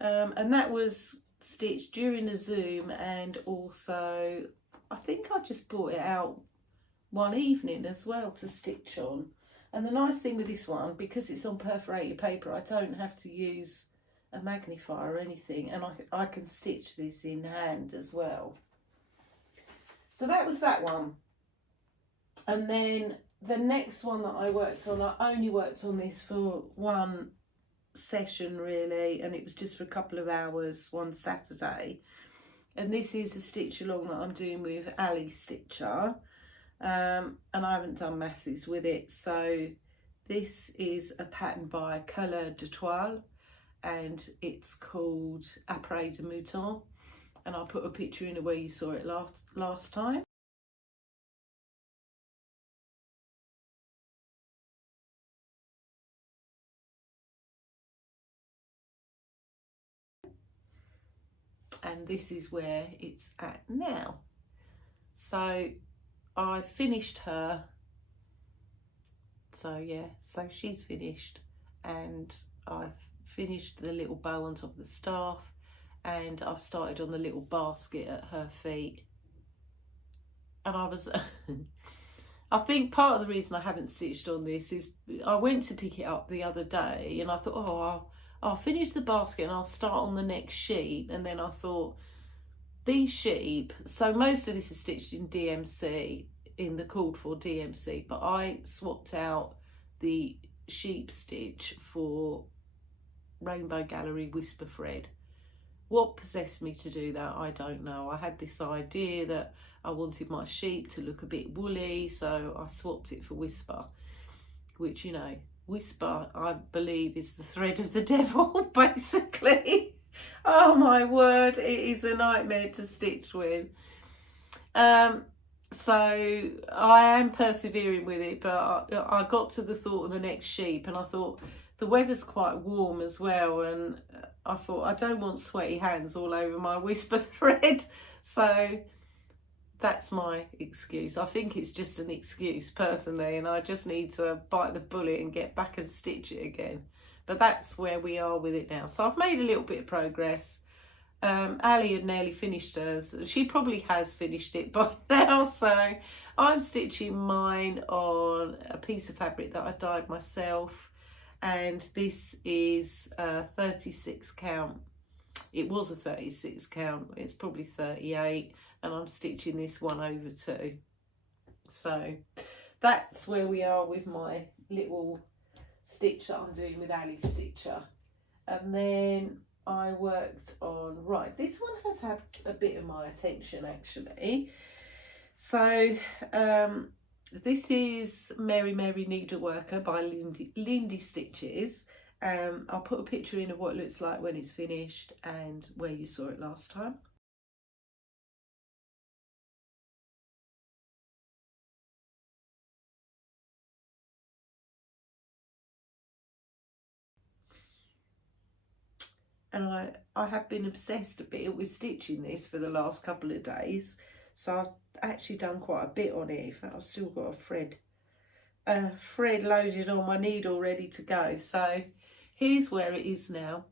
and that was stitched during a Zoom, and also I think I just brought it out one evening as well to stitch on. And the nice thing with this one, because it's on perforated paper, I don't have to use a magnifier or anything, and I can stitch this in hand as well. So that was that one. And then the next one that I worked on, I only worked on this for one session really, and it was just for a couple of hours one Saturday. And this is a stitch along that I'm doing with Ali Stitcher, and I haven't done masses with it. So this is a pattern by Couleur de Toile, and it's called Après de Mouton, and I'll put a picture in where you saw it last time. And this is where it's at now. So I finished her. So yeah, so she's finished, and I've finished the little bow on top of the staff, and I've started on the little basket at her feet. And I was I think part of the reason I haven't stitched on this is I went to pick it up the other day and I thought, oh, I'll finish the basket and I'll start on the next sheep. And then I thought, these sheep, so most of this is stitched in DMC, in the called for DMC, but I swapped out the sheep stitch for Rainbow Gallery Whisper Thread. What possessed me to do that, I don't know. I had this idea that I wanted my sheep to look a bit woolly, so I swapped it for Whisper, which, you know, Whisper, I believe, is the thread of the devil, basically. Oh my word, it is a nightmare to stitch with. So I am persevering with it, but I got to the thought of the next sheep, and I thought the weather's quite warm as well, and I thought I don't want sweaty hands all over my Whisper thread. So that's my excuse. I think it's just an excuse personally, and I just need to bite the bullet and get back and stitch it again. But that's where we are with it now. So I've made a little bit of progress. Ali had nearly finished hers. She probably has finished it by now. So I'm stitching mine on a piece of fabric that I dyed myself. And this is a 36 count. It was a 36 count. It's probably 38. And I'm stitching this 1/2. So that's where we are with my little stitch that I'm doing with Ali Stitcher. And then I worked on, right, this one has had a bit of my attention actually. So this is Merry Merry Needleworker by Lindy Stitches. I'll put a picture in of what it looks like when it's finished and where you saw it last time. And I have been obsessed a bit with stitching this for the last couple of days. So I've actually done quite a bit on it. In fact, I've still got a thread loaded on my needle ready to go. So here's where it is now.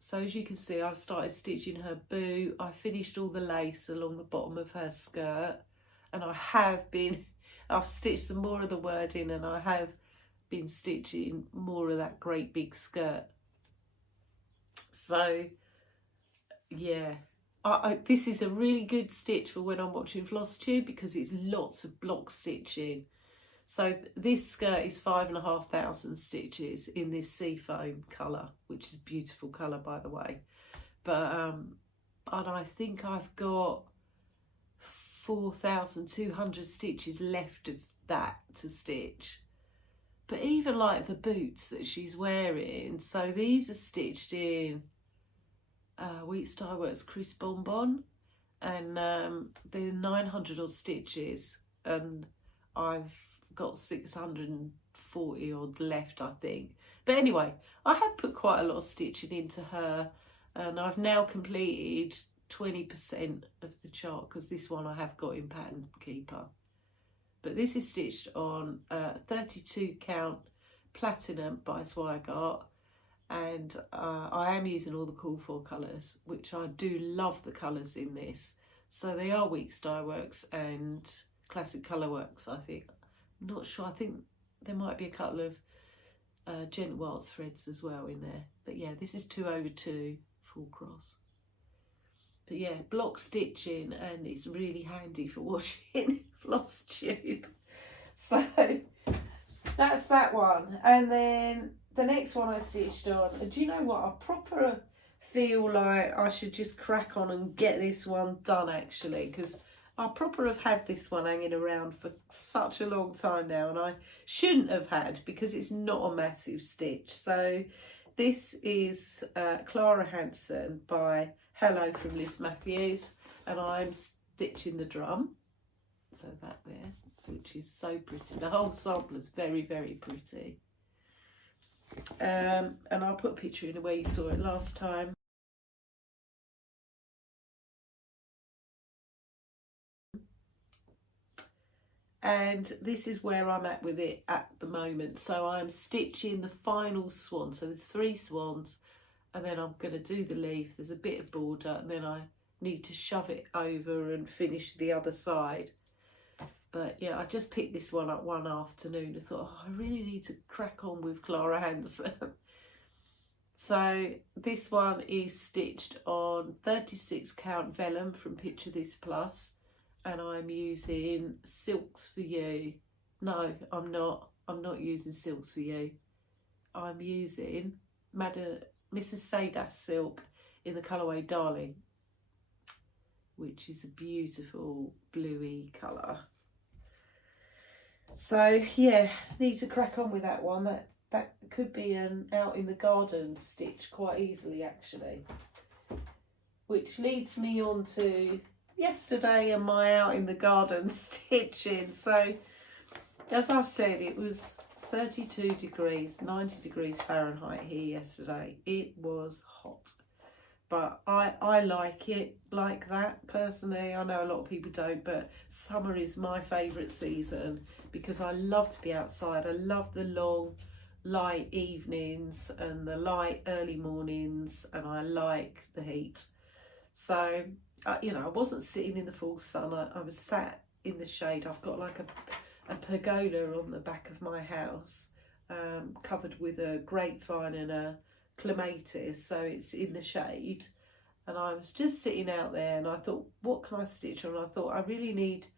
So as you can see, I've started stitching her boot. I finished all the lace along the bottom of her skirt. And I've stitched some more of the wording, and I have been stitching more of that great big skirt. So yeah, this is a really good stitch for when I'm watching Flosstube, because it's lots of block stitching. So this skirt is 5,500 stitches in this seafoam colour, which is a beautiful colour by the way. But and I think I've got 4,200 stitches left of that to stitch. But even like the boots that she's wearing, so these are stitched in Wheat Star Works Crisp Bonbon, and they're 900 odd stitches, and I've got 640 odd left, I think. But anyway, I have put quite a lot of stitching into her, and I've now completed 20% of the chart, because this one I have got in Pattern Keeper. But this is stitched on 32 count platinum by Swigart, and I am using all the call for colours, which I do love the colours in this. So they are Weeks Dye Works and Classic Colour Works, I think. I'm not sure, I think there might be a couple of Gent Wilds threads as well in there. But yeah, this is 2/2 full cross. But yeah, block stitching, and it's really handy for washing Flosstube. So that's that one. And then the next one I stitched on, and do you know what, I proper feel like I should just crack on and get this one done actually, because I proper have had this one hanging around for such a long time now, and I shouldn't have had, because it's not a massive stitch. So this is Clara Hanson by Hello from Liz Matthews, and I'm stitching the drum, so that there, which is so pretty. The whole sample is very, very pretty. And I'll put a picture in where you saw it last time. And this is where I'm at with it at the moment. So I'm stitching the final swan. So there's 3 swans, and then I'm going to do the leaf. There's a bit of border, and then I need to shove it over and finish the other side. But yeah, I just picked this one up one afternoon. I thought, oh, I really need to crack on with Clara Hanson. So this one is stitched on 36 count vellum from Picture This Plus, and I'm using Silks for You. No, I'm not using Silks for You. I'm using Mrs. Sadas silk in the colourway Darling, which is a beautiful bluey colour. So yeah, need to crack on with that one. That could be an out in the garden stitch quite easily actually. Which leads me on to yesterday and my out in the garden stitching. So as I've said, it was 32 degrees, 90 degrees Fahrenheit here yesterday. It was hot. But I like it like that personally. I know a lot of people don't, but summer is my favourite season because I love to be outside. I love the long light evenings and the light early mornings, and I like the heat. So, you know, I wasn't sitting in the full sun. I was sat in the shade. I've got like a pergola on the back of my house, covered with a grapevine and a clematis, so it's in the shade, and I was just sitting out there, and I thought, what can I stitch on? I thought I really need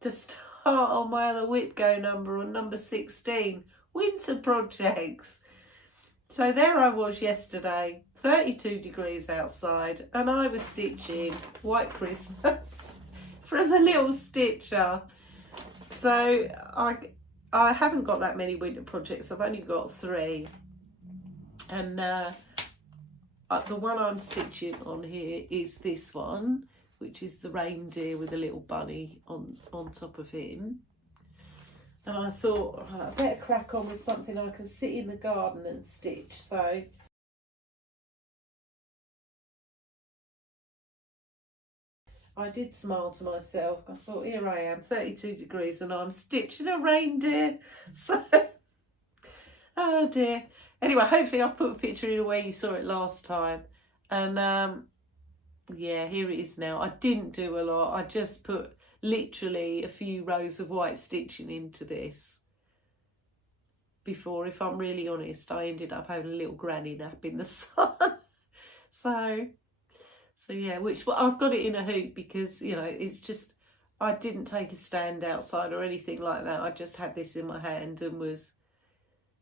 to start on my other WIP Go number, on number 16, winter projects. So there I was yesterday, 32 degrees outside, and I was stitching White Christmas from the little stitcher. So I haven't got that many winter projects. I've only got 3. And the one I'm stitching on here is this one, which is the reindeer with a little bunny on top of him. And I thought, I better crack on with something I can sit in the garden and stitch. So I did smile to myself. I thought, here I am, 32 degrees, and I'm stitching a reindeer. So, oh dear. Anyway, hopefully I've put a picture in where you saw it last time. And yeah, here it is now. I didn't do a lot. I just put literally a few rows of white stitching into this. Before, if I'm really honest, I ended up having a little granny nap in the sun. So yeah, which I've got it in a hoop because, you know, it's just, I didn't take a stand outside or anything like that. I just had this in my hand and was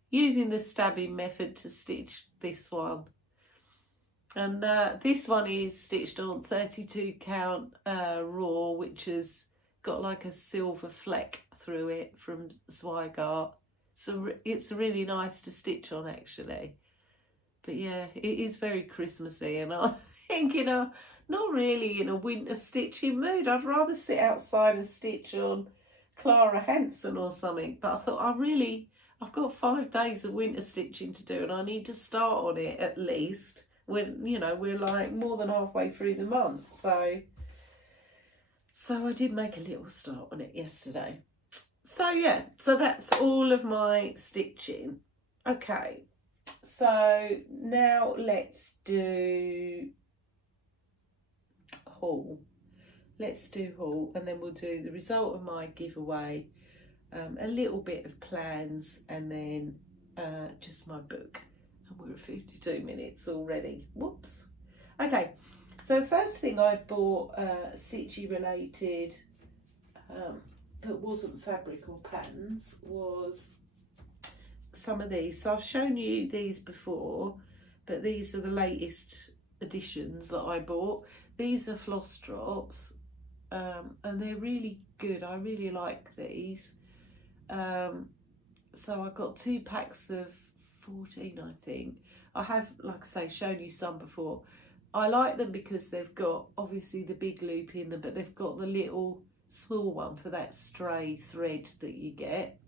using the stabbing method to stitch this one. And this one is stitched on 32 count raw, which has got like a silver fleck through it from Zweigart. So it's really nice to stitch on actually. But yeah, it is very Christmassy, and I'm thinking, not really in a winter stitching mood. I'd rather sit outside and stitch on Clara Hanson or something. But I thought, I've got 5 days of winter stitching to do, and I need to start on it at least when, you know, we're like more than halfway through the month. So I did make a little start on it yesterday. So yeah, so that's all of my stitching. Okay, so now let's do haul. Let's do haul, and then we'll do the result of my giveaway, a little bit of plans, and then just my book. And we're at 52 minutes already. Whoops. Okay, so first thing I bought stitchy related that wasn't fabric or patterns was some of these. So I've shown you these before, but these are the latest additions that I bought. These are floss drops, and they're really good. I really like these. So I got 2 packs of 14, I think. I have, like I say, shown you some before. I like them because they've got obviously the big loop in them, but they've got the little small one for that stray thread that you get.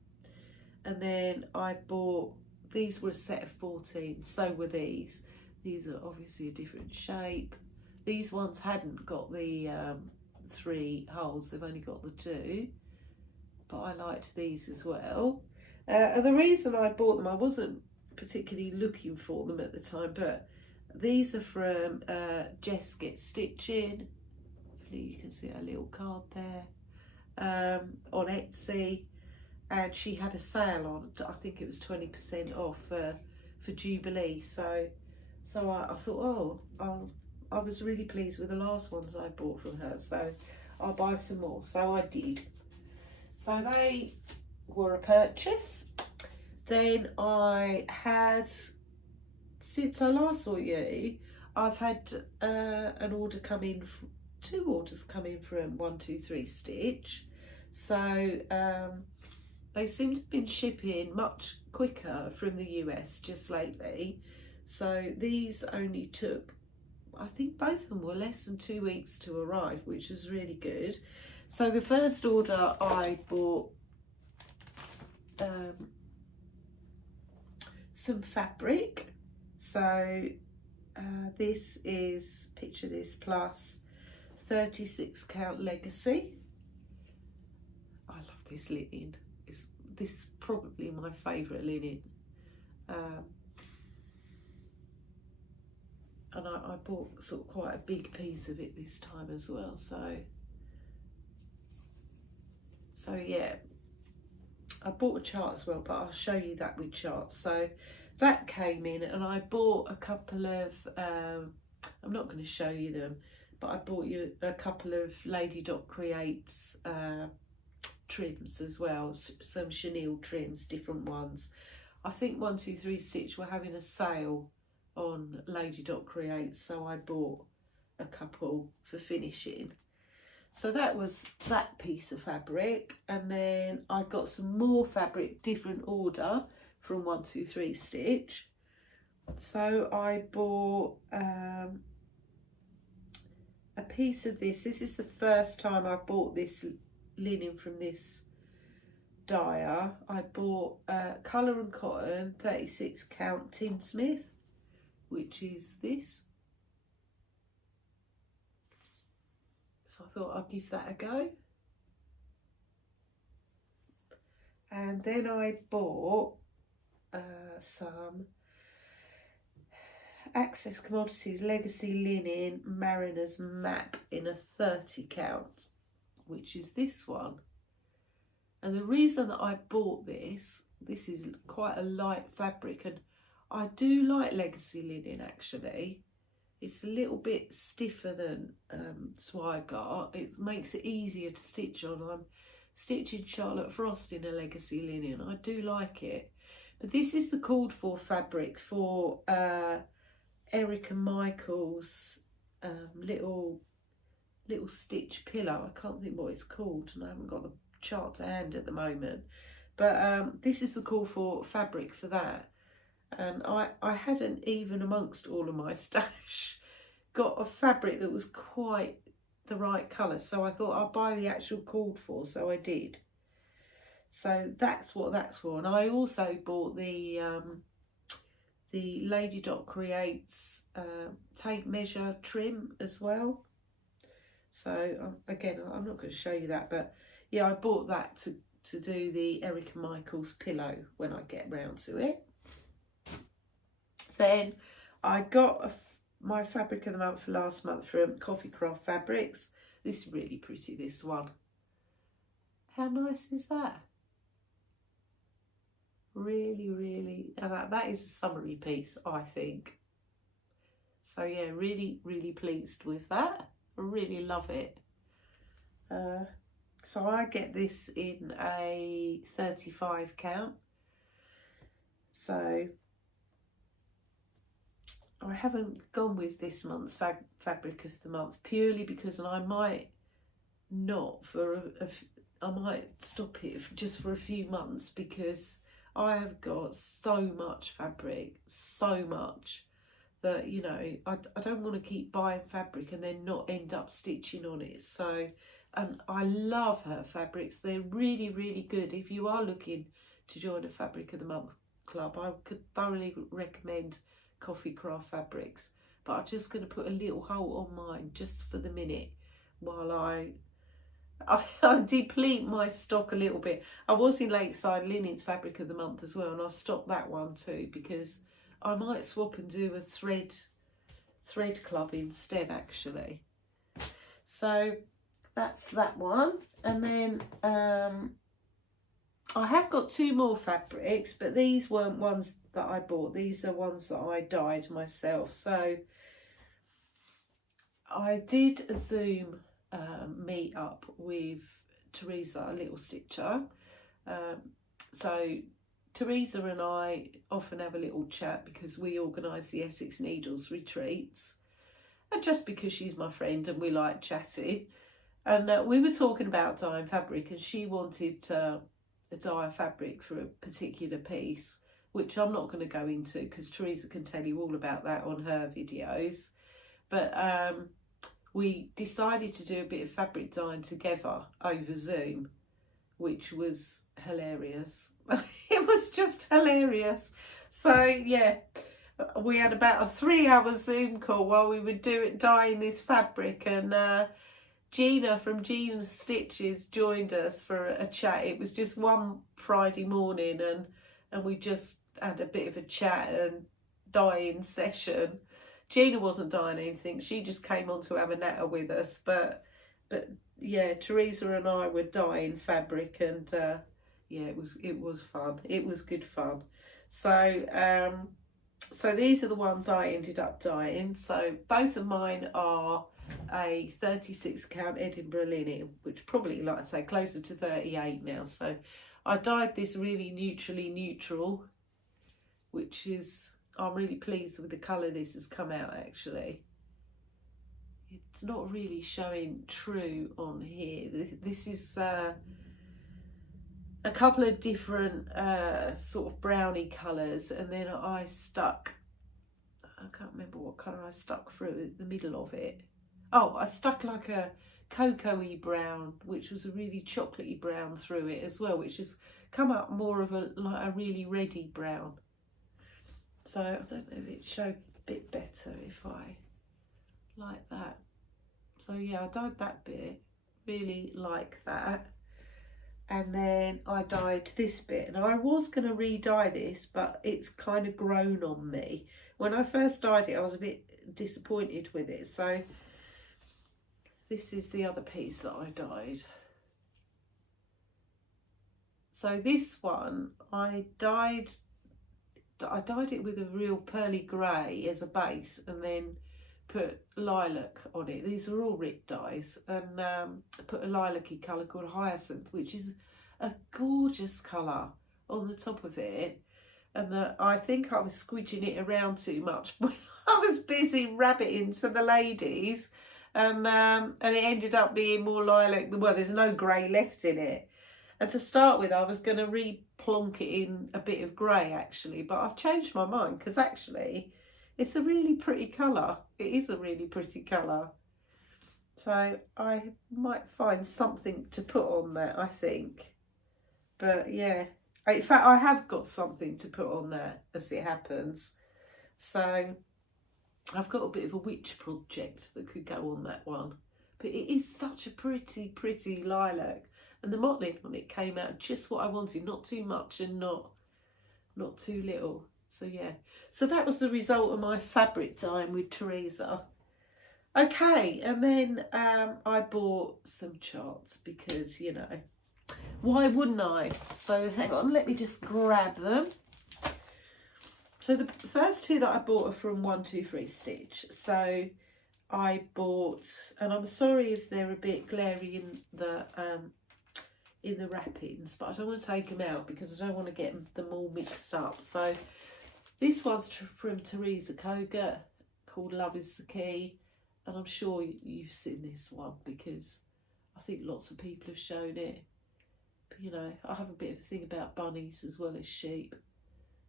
And then I bought, these were a set of 14, so were these. These are obviously a different shape. These ones hadn't got the 3 holes, they've only got the 2. But I liked these as well. And the reason I bought them, I wasn't particularly looking for them at the time, but these are from Jess Gets Stitching. Hopefully you can see a little card there, on Etsy. And she had a sale on, I think it was 20% off for Jubilee. So I thought, oh, I was really pleased with the last ones I bought from her, so I'll buy some more. So I did. So they were a purchase. Then I had, since I last saw you, I've had an order come in, 2 orders come in from 123 Stitch. So they seem to have been shipping much quicker from the US just lately. So these only took, I think both of them were less than 2 weeks to arrive, which was really good. So the first order I bought some fabric. So this is, picture this, plus 36 count legacy. I love this linen. This is probably my favourite linen. And I bought sort of quite a big piece of it this time as well. So yeah, I bought a chart as well, but I'll show you that with charts. So that came in, and I bought a couple of, I'm not going to show you them, but I bought you a couple of Lady Dot Creates trims as well, some chenille trims, different ones. I think 123 Stitch were having a sale on Lady Dot Creates, so I bought a couple for finishing. So that was that piece of fabric, and then I got some more fabric, different order from 123 Stitch. So I bought a piece of this. This is the first time I bought this linen from this dyer. I bought Colour and Cotton 36 count Tinsmith, which is this. So I thought I'd give that a go. And then I bought some Access Commodities Legacy Linen Mariner's Map in a 30 count, which is this one. And the reason that I bought this is quite a light fabric, and I do like legacy linen actually. It's a little bit stiffer than Swigart. It makes it easier to stitch on. I'm stitching Charlotte Frost in a legacy linen. I do like it. But this is the called for fabric for Eric and Michael's little stitch pillow. I can't think what it's called, and I haven't got the chart to hand at the moment. But this is the call for fabric for that. And I hadn't, even amongst all of my stash, got a fabric that was quite the right colour. So I thought I'll buy the actual called for, so I did. So that's what that's for. And I also bought the Lady Dot Creates tape measure trim as well. So again, I'm not going to show you that, but yeah, I bought that to do the Eric and Michael's pillow when I get round to it. Then I got my fabric of the month for last month from Coffee Craft Fabrics. This is really pretty, this one. How nice is that? Really, really, and that is a summery piece, I think. So yeah, really, really pleased with that. I really love it. So I get this in a 35 count. So I haven't gone with this month's fabric of the month purely because I might not I might stop it just for a few months, because I have got so much fabric, so much, that, you know, I don't want to keep buying fabric and then not end up stitching on it. So, and I love her fabrics. They're really, really good. If you are looking to join a Fabric of the Month club, I could thoroughly recommend Coffee Craft Fabrics. But I'm just going to put a little hole on mine just for the minute while I deplete my stock a little bit. I was in Lakeside Linen's Fabric of the Month as well, and I've stopped that one too, because I might swap and do a thread club instead, actually. So that's that one. And then I have got 2 more fabrics, but these weren't ones that I bought. These are ones that I dyed myself. So I did a Zoom meet up with Teresa, a little stitcher. So Teresa and I often have a little chat because we organise the Essex Needles retreats, and just because she's my friend and we like chatting. And we were talking about dyeing fabric, and she wanted to dye a fabric for a particular piece, which I'm not going to go into because Teresa can tell you all about that on her videos. But we decided to do a bit of fabric dyeing together over Zoom, which was hilarious. It was just hilarious. So yeah, we had about a 3-hour Zoom call while we were dyeing this fabric, and Gina from Gina's Stitches joined us for a chat. It was just one Friday morning, and we just had a bit of a chat and dyeing session. Gina wasn't dyeing anything, she just came on to have a natter with us, but yeah, Teresa and I were dyeing fabric, and yeah, it was fun. It was good fun. So so these are the ones I ended up dyeing. So both of mine are a 36 count Edinburgh linen, which probably, like I say, closer to 38 now. So I dyed this really neutrally neutral, which is, I'm really pleased with the colour this has come out actually. It's not really showing true on here. This is a couple of different sort of browny colours, and then I stuck, I can't remember what colour I stuck through the middle of it. Oh, I stuck like a cocoa-y brown, which was a really chocolatey brown through it as well, which has come up more of a really reddy brown. So I don't know if it showed a bit better if I like that. So yeah, I dyed that bit, really like that. And then I dyed this bit, and I was going to re-dye this, but it's kind of grown on me. When I first dyed it, I was a bit disappointed with it. So this is the other piece that I dyed. So this one, I dyed it with a real pearly grey as a base, and then put lilac on it. These are all RIP dyes, and put a lilac-y colour called Hyacinth, which is a gorgeous colour on the top of it. And I think I was squidging it around too much when I was busy rabbiting to the ladies, and it ended up being more lilac. Well, there's no grey left in it. And to start with, I was going to re-plonk it in a bit of grey actually, but I've changed my mind because actually it's a really pretty colour. It is a really pretty colour. So I might find something to put on there, I think. But yeah, in fact, I have got something to put on there as it happens. So I've got a bit of a witch project that could go on that one. But it is such a pretty, pretty lilac. And the mottling on it came out just what I wanted, not too much and not too little. So yeah, so that was the result of my fabric dyeing with Teresa. Okay, and then I bought some charts because, you know, why wouldn't I? So hang on, let me just grab them. So the first 2 that I bought are from 123 Stitch. So I bought, and I'm sorry if they're a bit glary in the in the wrappings, but I don't want to take them out because I don't want to get them all mixed up. So this one's from Teresa Koga, called Love is the Key, and I'm sure you've seen this one because I think lots of people have shown it. But you know, I have a bit of a thing about bunnies as well as sheep.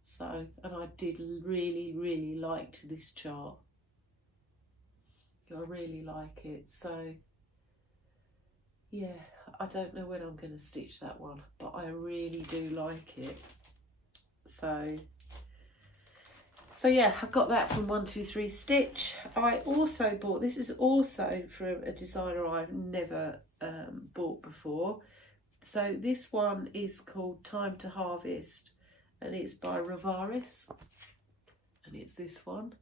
So, and I did really liked this chart. I really like it. So yeah, I don't know when I'm going to stitch that one, but I really do like it. So yeah, I got that from 123 Stitch. I also bought, this is also from a designer I've never bought before. So this one is called Time to Harvest, and it's by Rivaris, and it's this one.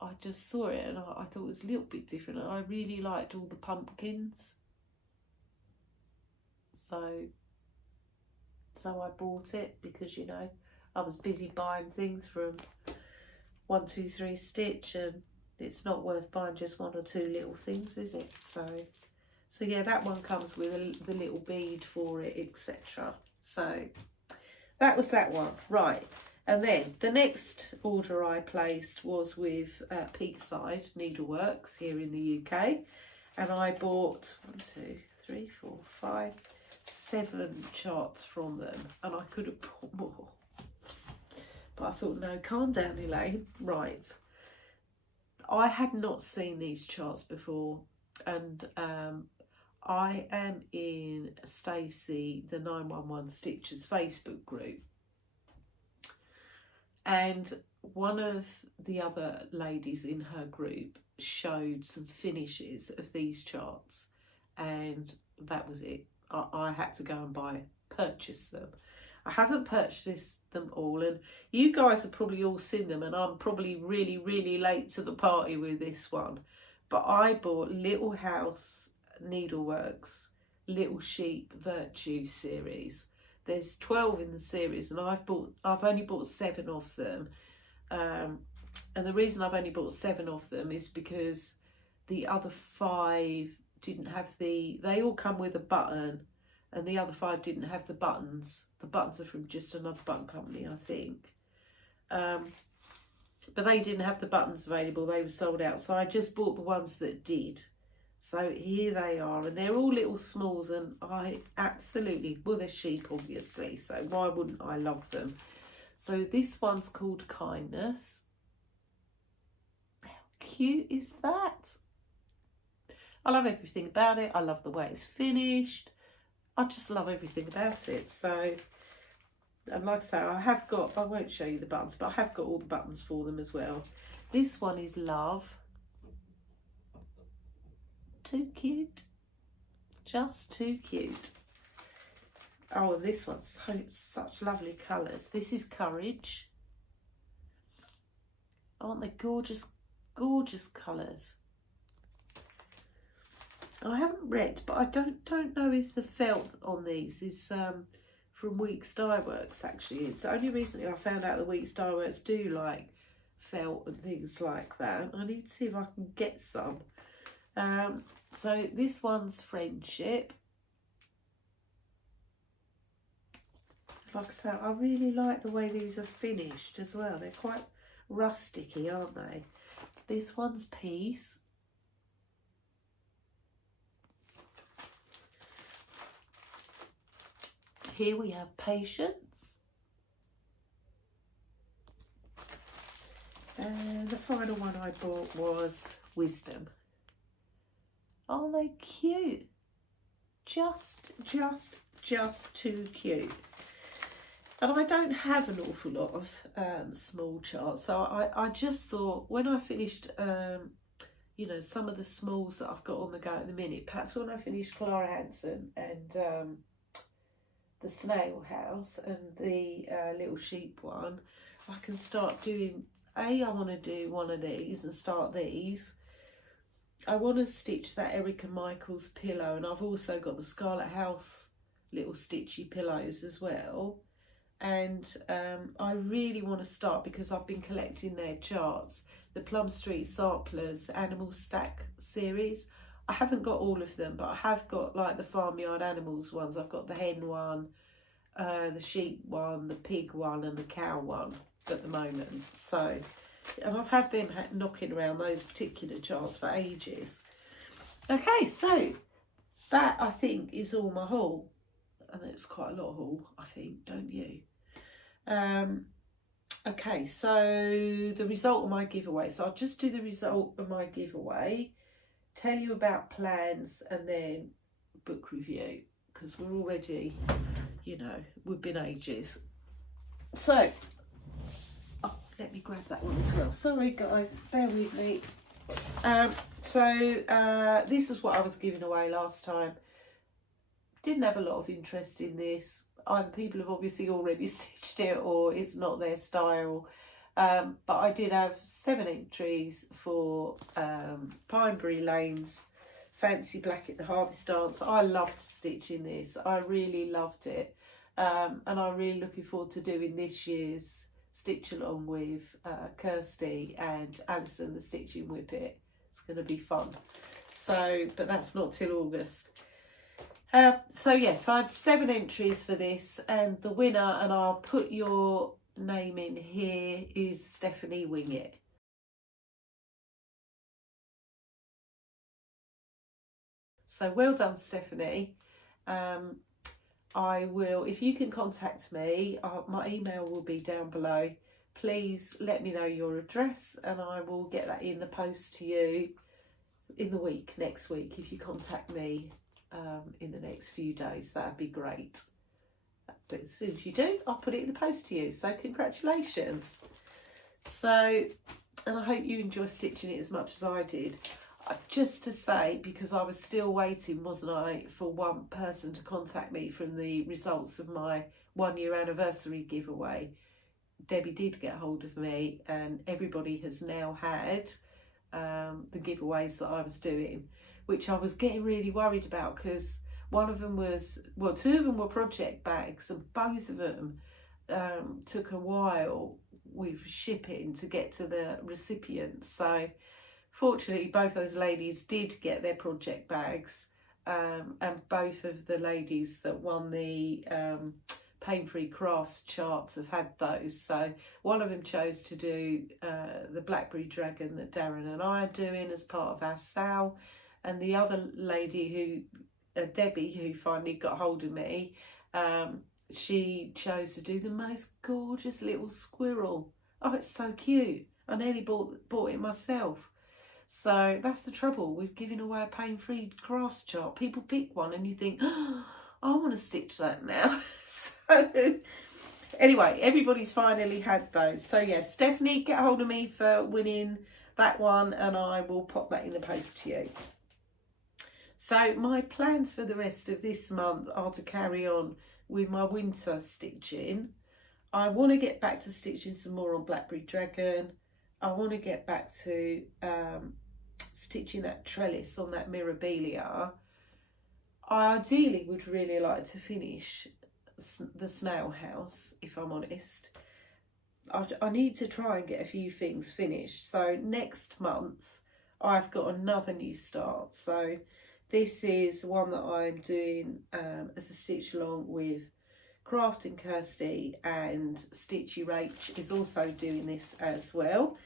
I just saw it and I thought it was a little bit different. I really liked all the pumpkins. So I bought it because, you know, I was busy buying things from 123 Stitch, and it's not worth buying just one or two little things, is it? So yeah, that one comes with the little bead for it, etc. So that was that one. Right, and then the next order I placed was with Peakside Needleworks here in the UK, and I bought 7 charts from them, and I could have bought more. But I thought, no, calm down, Elaine. Right. I had not seen these charts before, and I am in Stacey, the 911 Stitchers Facebook group. And one of the other ladies in her group showed some finishes of these charts, and that was it. I had to go and purchase them. I haven't purchased them all, and you guys have probably all seen them, and I'm probably really late to the party with this one. But I bought Little House Needleworks Little Sheep Virtue series. There's 12 in the series, and I've only bought 7 of them. And the reason I've only bought 7 of them is because the other 5 didn't have they all come with a button, and the other 5 didn't have the buttons. The buttons are from just another button company, I think. But they didn't have the buttons available. They were sold out. So I just bought the ones that did. So here they are. And they're all little smalls. And I absolutely, well, they're sheep, obviously. So why wouldn't I love them? So this one's called Kindness. How cute is that? I love everything about it. I love the way it's finished. I just love everything about it. So, and like I say, I won't show you the buttons, but I have got all the buttons for them as well. This one is Love. Too cute. Just too cute. Oh, and this one's such lovely colours. This is Courage. Aren't they gorgeous, gorgeous colours? I haven't read, but I don't know if the felt on these is from Weeks Dye Works. Actually, it's only recently I found out that Weeks Dye Works do like felt and things like that. I need to see if I can get some. So this one's Friendship. Like I said, I really like the way these are finished as well. They're quite rusticy, aren't they? This one's Peace. Here we have Patience. And the final one I bought was Wisdom. Aren't they cute? Just too cute. And I don't have an awful lot of small charts, so I just thought when I finished, you know, some of the smalls that I've got on the go at the minute, perhaps when I finish Clara Hanson and the Snail House and the Little Sheep one, I can start doing, I want to do one of these and start these. I want to stitch that Erica Michaels pillow, and I've also got the Scarlet House little stitchy pillows as well. And I really want to start, because I've been collecting their charts, the Plum Street Samplers Animal Stack series. I haven't got all of them, but I have got like the farmyard animals ones. I've got the hen one, the sheep one, the pig one, and the cow one at the moment. So, and I've had them knocking around those particular charts for ages. Okay, so that I think is all my haul, and it's quite a lot of haul, I think, don't you? Okay, so the result of my giveaway. So I'll just do the result of my giveaway, tell you about plans, and then book review, because we're already, you know, we've been ages. So, oh, let me grab that one as well. Sorry guys, bear with me. This is what I was giving away last time. Didn't have a lot of interest in this. Either people have obviously already stitched it or it's not their style. But I did have 7 entries for Pineberry Lane's Fancy Black at the Harvest Dance. I loved stitching this. I really loved it. And I'm really looking forward to doing this year's stitch along with Kirsty and Alison, the Stitching WIP It. It's going to be fun. So, but that's not till August. So yes, I had 7 entries for this, and the winner, and I'll put your name in here, is Stephanie Wingett. So well done, Stephanie. I will, if you can contact me, my email will be down below. Please let me know your address and I will get that in the post to you in the week, next week, if you contact me in the next few days. That'd be great. But as soon as you do, I'll put it in the post to you. So congratulations. So, and I hope you enjoy stitching it as much as I did. Just to say, because I was still waiting, wasn't I, for one person to contact me from the results of my 1-year anniversary giveaway. Debbie did get hold of me, and everybody has now had the giveaways that I was doing, which I was getting really worried about, because one of them was, well, 2 of them were project bags, and both of them took a while with shipping to get to the recipients. So fortunately, both those ladies did get their project bags, and both of the ladies that won the Pain-Free Crafts charts have had those. So one of them chose to do the Blackberry Dragon that Darren and I are doing as part of our sale, and the other lady, who Debbie, who finally got hold of me, she chose to do the most gorgeous little squirrel. Oh, it's so cute. I nearly bought it myself. So that's the trouble with giving away a Pain-Free Crafts chart. People pick one and you think, oh, I want to stitch that now. So anyway, everybody's finally had those. So yeah, Stephanie, get hold of me for winning that one, and I will pop that in the post to you. So my plans for the rest of this month are to carry on with my winter stitching. I want to get back to stitching some more on Blackberry Dragon. I want to get back to stitching that trellis on that Mirabilia. I ideally would really like to finish the snail house, if I'm honest. I need to try and get a few things finished. So next month I've got another new start. So this is one that I'm doing as a stitch along with Crafting Kirsty, and Stitchy Rach is also doing this as well.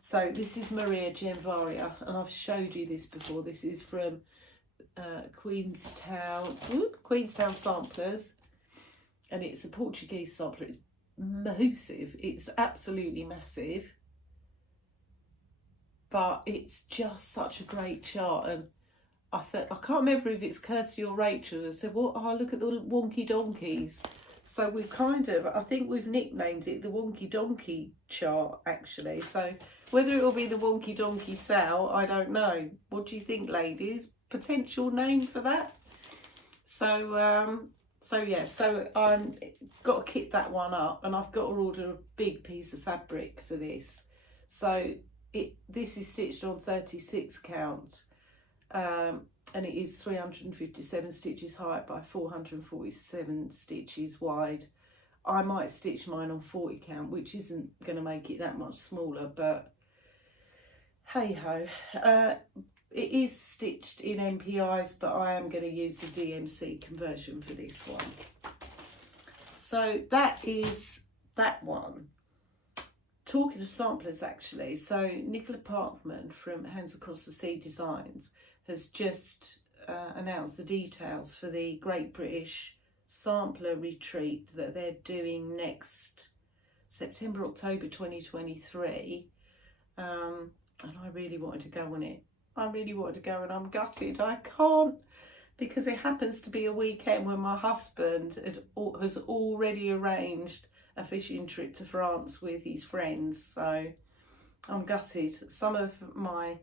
So this is Maria Genvaria, and I've showed you this before. This is from Queenstown Samplers, and it's a Portuguese sampler. It's massive. It's absolutely massive, but it's just such a great chart. And I can't remember if it's Kirsty or Rachel who said, well, oh, look at the wonky donkeys. So we've kind of, I think we've nicknamed it the Wonky Donkey chart, actually. So whether it will be the Wonky Donkey Sal, I don't know. What do you think, ladies? Potential name for that? So yeah, so I'm got to kit that one up, and I've got to order a big piece of fabric for this. So this is stitched on 36 count, and it is 357 stitches high by 447 stitches wide. I might stitch mine on 40 count, which isn't going to make it that much smaller, but hey ho. it is stitched in MPIs, but I am going to use the DMC conversion for this one. So that is that one. Talking of samplers, actually, so Nicola Parkman from Hands Across the Sea Designs has just announced the details for the Great British Sampler Retreat that they're doing next September, October 2023. And I really wanted to go on it. I really wanted to go, and I'm gutted I can't, because it happens to be a weekend when my husband has already arranged a fishing trip to France with his friends. So I'm gutted. Some of my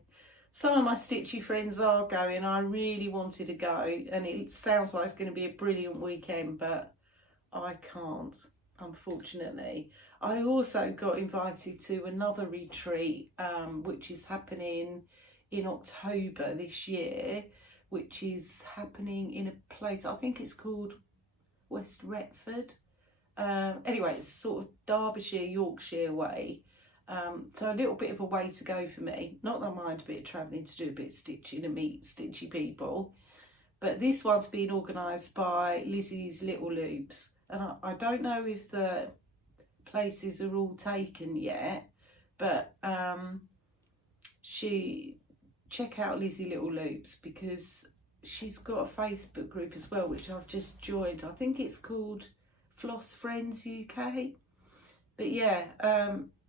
stitchy friends are going. I really wanted to go, and it sounds like it's going to be a brilliant weekend, but I can't, unfortunately. I also got invited to another retreat, which is happening in October this year, which is happening in a place, I think it's called West Retford. Anyway, it's sort of Derbyshire, Yorkshire way. So a little bit of a way to go for me. Not that I mind a bit of travelling to do a bit of stitching and meet stitchy people. But this one's been organised by Lizzie's Little Loops. And I don't know if the places are all taken yet, but check out Lizzie Little Loops, because she's got a Facebook group as well, which I've just joined. I think it's called Floss Friends UK. But yeah,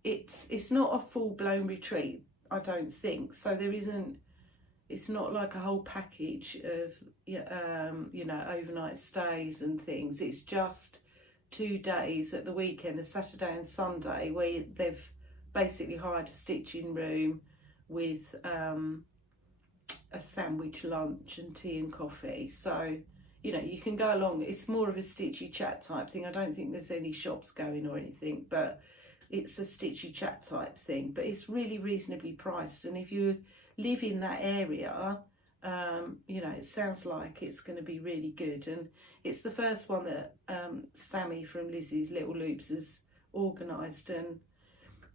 it's not a full-blown retreat, I don't think. So there isn't, it's not like a whole package of you know, overnight stays and things. It's just 2 days at the weekend, the Saturday and Sunday, where they've basically hired a stitching room with a sandwich lunch and tea and coffee. So, you know, you can go along. It's more of a stitchy chat type thing. I don't think there's any shops going or anything, but it's a stitchy chat type thing. But it's really reasonably priced, and if you live in that area, you know, it sounds like it's going to be really good. And it's the first one that Sammy from Lizzie's Little Loops has organised. And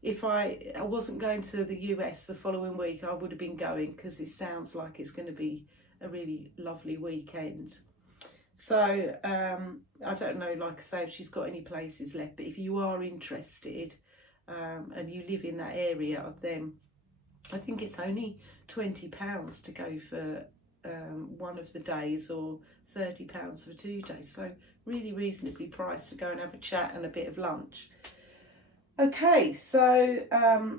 if I wasn't going to the US the following week, I would have been going, because it sounds like it's going to be a really lovely weekend. So I don't know, like I say, if she's got any places left, but if you are interested and you live in that area, then I think it's only £20 to go for one of the days, or £30 for 2 days. So really reasonably priced to go and have a chat and a bit of lunch. Okay, so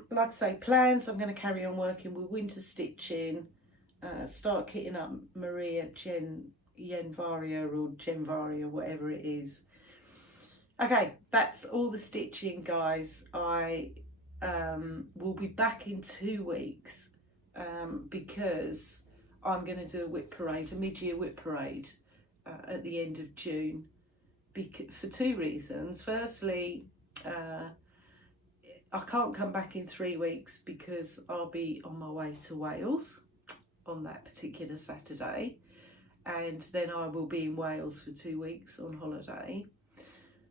like I say, plans, I'm going to carry on working with winter stitching, start kitting up Maria Yenvaria or Genvaria, whatever it is. Okay, that's all the stitching, guys. I will be back in 2 weeks because I'm going to do a WIP parade, a mid-year WIP parade at the end of June, for 2 reasons. Firstly, I can't come back in 3 weeks because I'll be on my way to Wales on that particular Saturday, and then I will be in Wales for 2 weeks on holiday.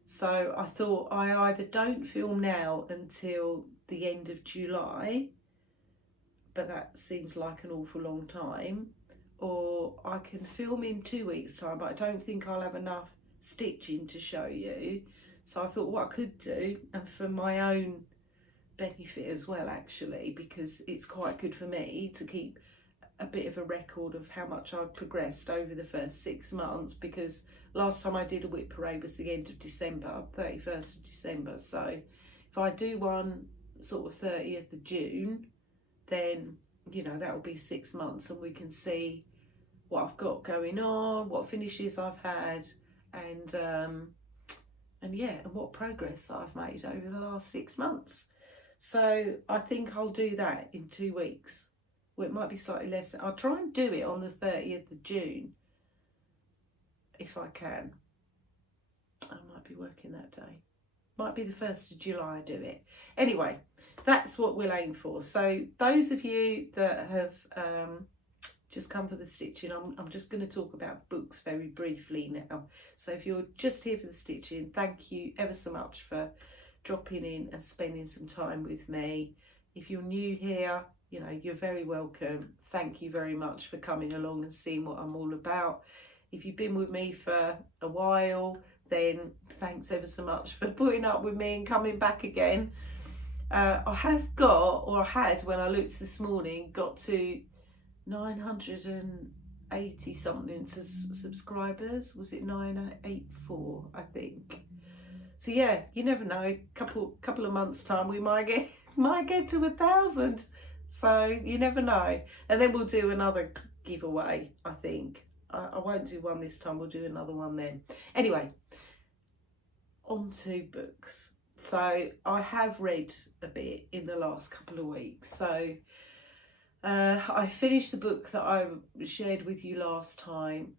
So I thought I either don't film now until the end of July, but that seems like an awful long time, or I can film in 2 weeks' time, but I don't think I'll have enough stitching to show you. So I thought what I could do, and for my own benefit as well actually, because it's quite good for me to keep a bit of a record of how much I've progressed over the first 6 months, because last time I did a WIP parade was the end of December, 31st of December. So if I do one sort of 30th of June, then, you know, that will be 6 months, and we can see what I've got going on, what finishes I've had, and yeah, and what progress I've made over the last 6 months. So I think I'll do that in 2 weeks. Well, it might be slightly less. I'll try and do it on the 30th of June if I can. I might be working that day. Might be the 1st of July I do it. Anyway, that's what we'll aim for. So those of you that have just come for the stitching, I'm just going to talk about books very briefly now. So if you're just here for the stitching, thank you ever so much for dropping in and spending some time with me. If you're new here, you know, you're very welcome. Thank you very much for coming along and seeing what I'm all about. If you've been with me for a while, then thanks ever so much for putting up with me and coming back again. I have got, or I had when I looked this morning, got to 980 something subscribers. Was it 984, I think? So yeah, you never know. Couple of months time, we might get to 1,000. So you never know. And then we'll do another giveaway, I think. I won't do one this time, we'll do another one then. Anyway, on to books. So I have read a bit in the last couple of weeks. So I finished the book that I shared with you last time,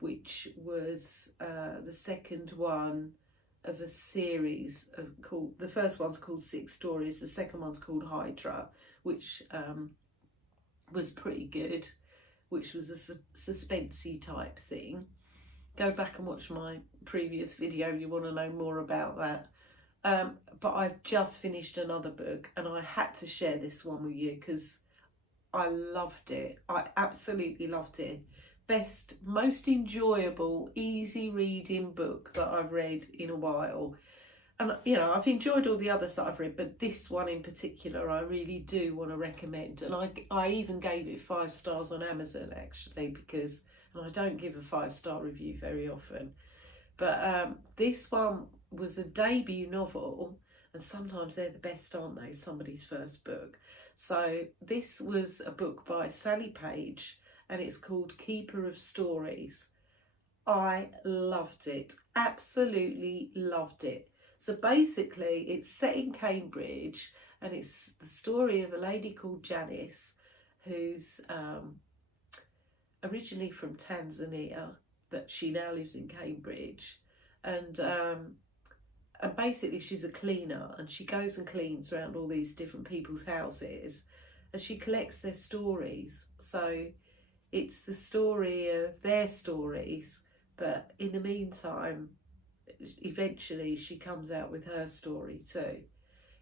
which was the second one of a series called, the first one's called 6 Stories, the second one's called Hydra, which was pretty good, which was a suspensey type thing. Go back and watch my previous video if you want to know more about that. But I've just finished another book and I had to share this one with you because I loved it. I absolutely loved it. Best, most enjoyable, easy reading book that I've read in a while. And you know, I've enjoyed all the others that I've read, but this one in particular I really do want to recommend. And I even gave it 5 stars on Amazon actually, because, and I don't give a 5-star review very often, but this one was a debut novel, and sometimes they're the best, aren't they, somebody's first book. So this was a book by Sally Page and it's called Keeper of Stories. I loved it, absolutely loved it. So basically it's set in Cambridge and it's the story of a lady called Janice who's originally from Tanzania, but she now lives in Cambridge. And basically she's a cleaner and she goes and cleans around all these different people's houses and she collects their stories. So it's the story of their stories, but in the meantime, eventually she comes out with her story too.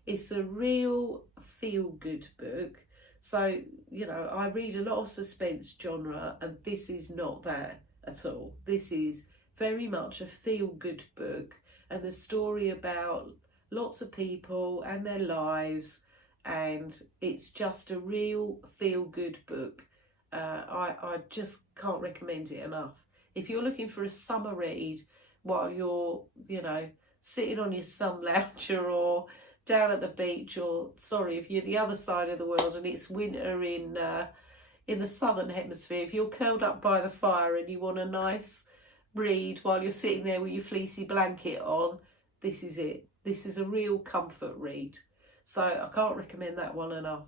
It's a real feel-good book. So, you know, I read a lot of suspense genre and this is not that at all. This is very much a feel-good book and the story about lots of people and their lives, and it's just a real feel-good book. I just can't recommend it enough. If you're looking for a summer read while you're, you know, sitting on your sun lounger or down at the beach, or sorry, if you're the other side of the world and it's winter in the southern hemisphere, if you're curled up by the fire and you want a nice read while you're sitting there with your fleecy blanket on, this is it. This is a real comfort read. So I can't recommend that one enough.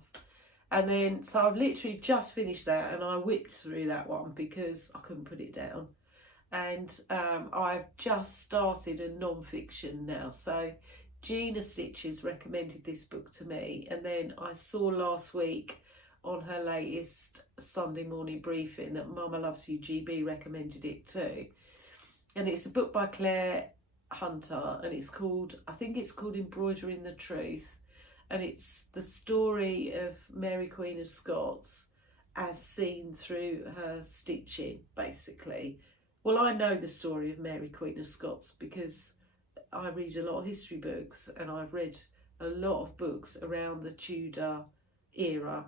And then, so I've literally just finished that and I whipped through that one because I couldn't put it down. And I've just started a non-fiction now. So Gina Stitches recommended this book to me, and then I saw last week on her latest Sunday morning briefing that Mama Loves You GB recommended it too. And it's a book by Claire Hunter and it's called, I think it's called Embroidering the Truth. And it's the story of Mary Queen of Scots as seen through her stitching, basically. Well, I know the story of Mary Queen of Scots because I read a lot of history books and I've read a lot of books around the Tudor era.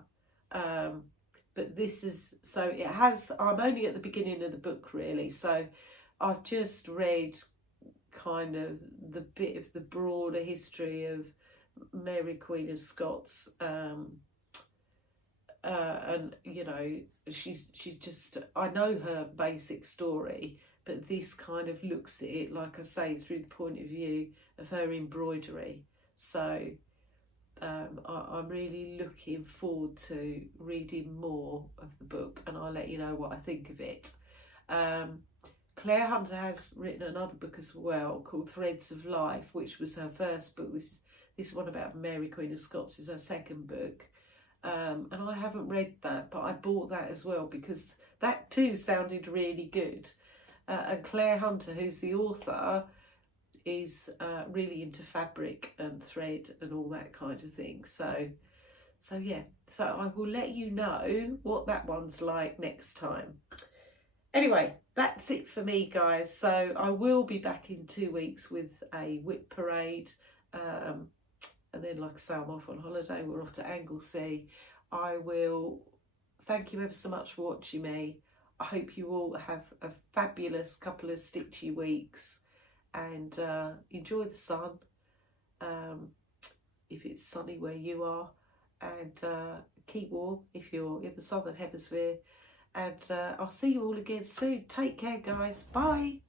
But this is, so it has, I'm only at the beginning of the book really, so I've just read kind of the bit of the broader history of Mary Queen of Scots, and you know, she's just, I know her basic story, but this kind of looks at it, like I say, through the point of view of her embroidery. So I'm really looking forward to reading more of the book and I'll let you know what I think of it. Claire Hunter has written another book as well called Threads of Life, which was her first book. This one about Mary Queen of Scots is her second book. And I haven't read that, but I bought that as well because that too sounded really good. And Claire Hunter, who's the author, is really into fabric and thread and all that kind of thing. So So yeah, so I will let you know what that one's like next time. Anyway, that's it for me, guys. So I will be back in 2 weeks with a WIP parade. And then, like I say, I'm off on holiday. We're off to Anglesey. I will thank you ever so much for watching me. I hope you all have a fabulous couple of stitchy weeks and enjoy the sun, if it's sunny where you are, and keep warm if you're in the southern hemisphere. And I'll see you all again soon. Take care, guys. Bye.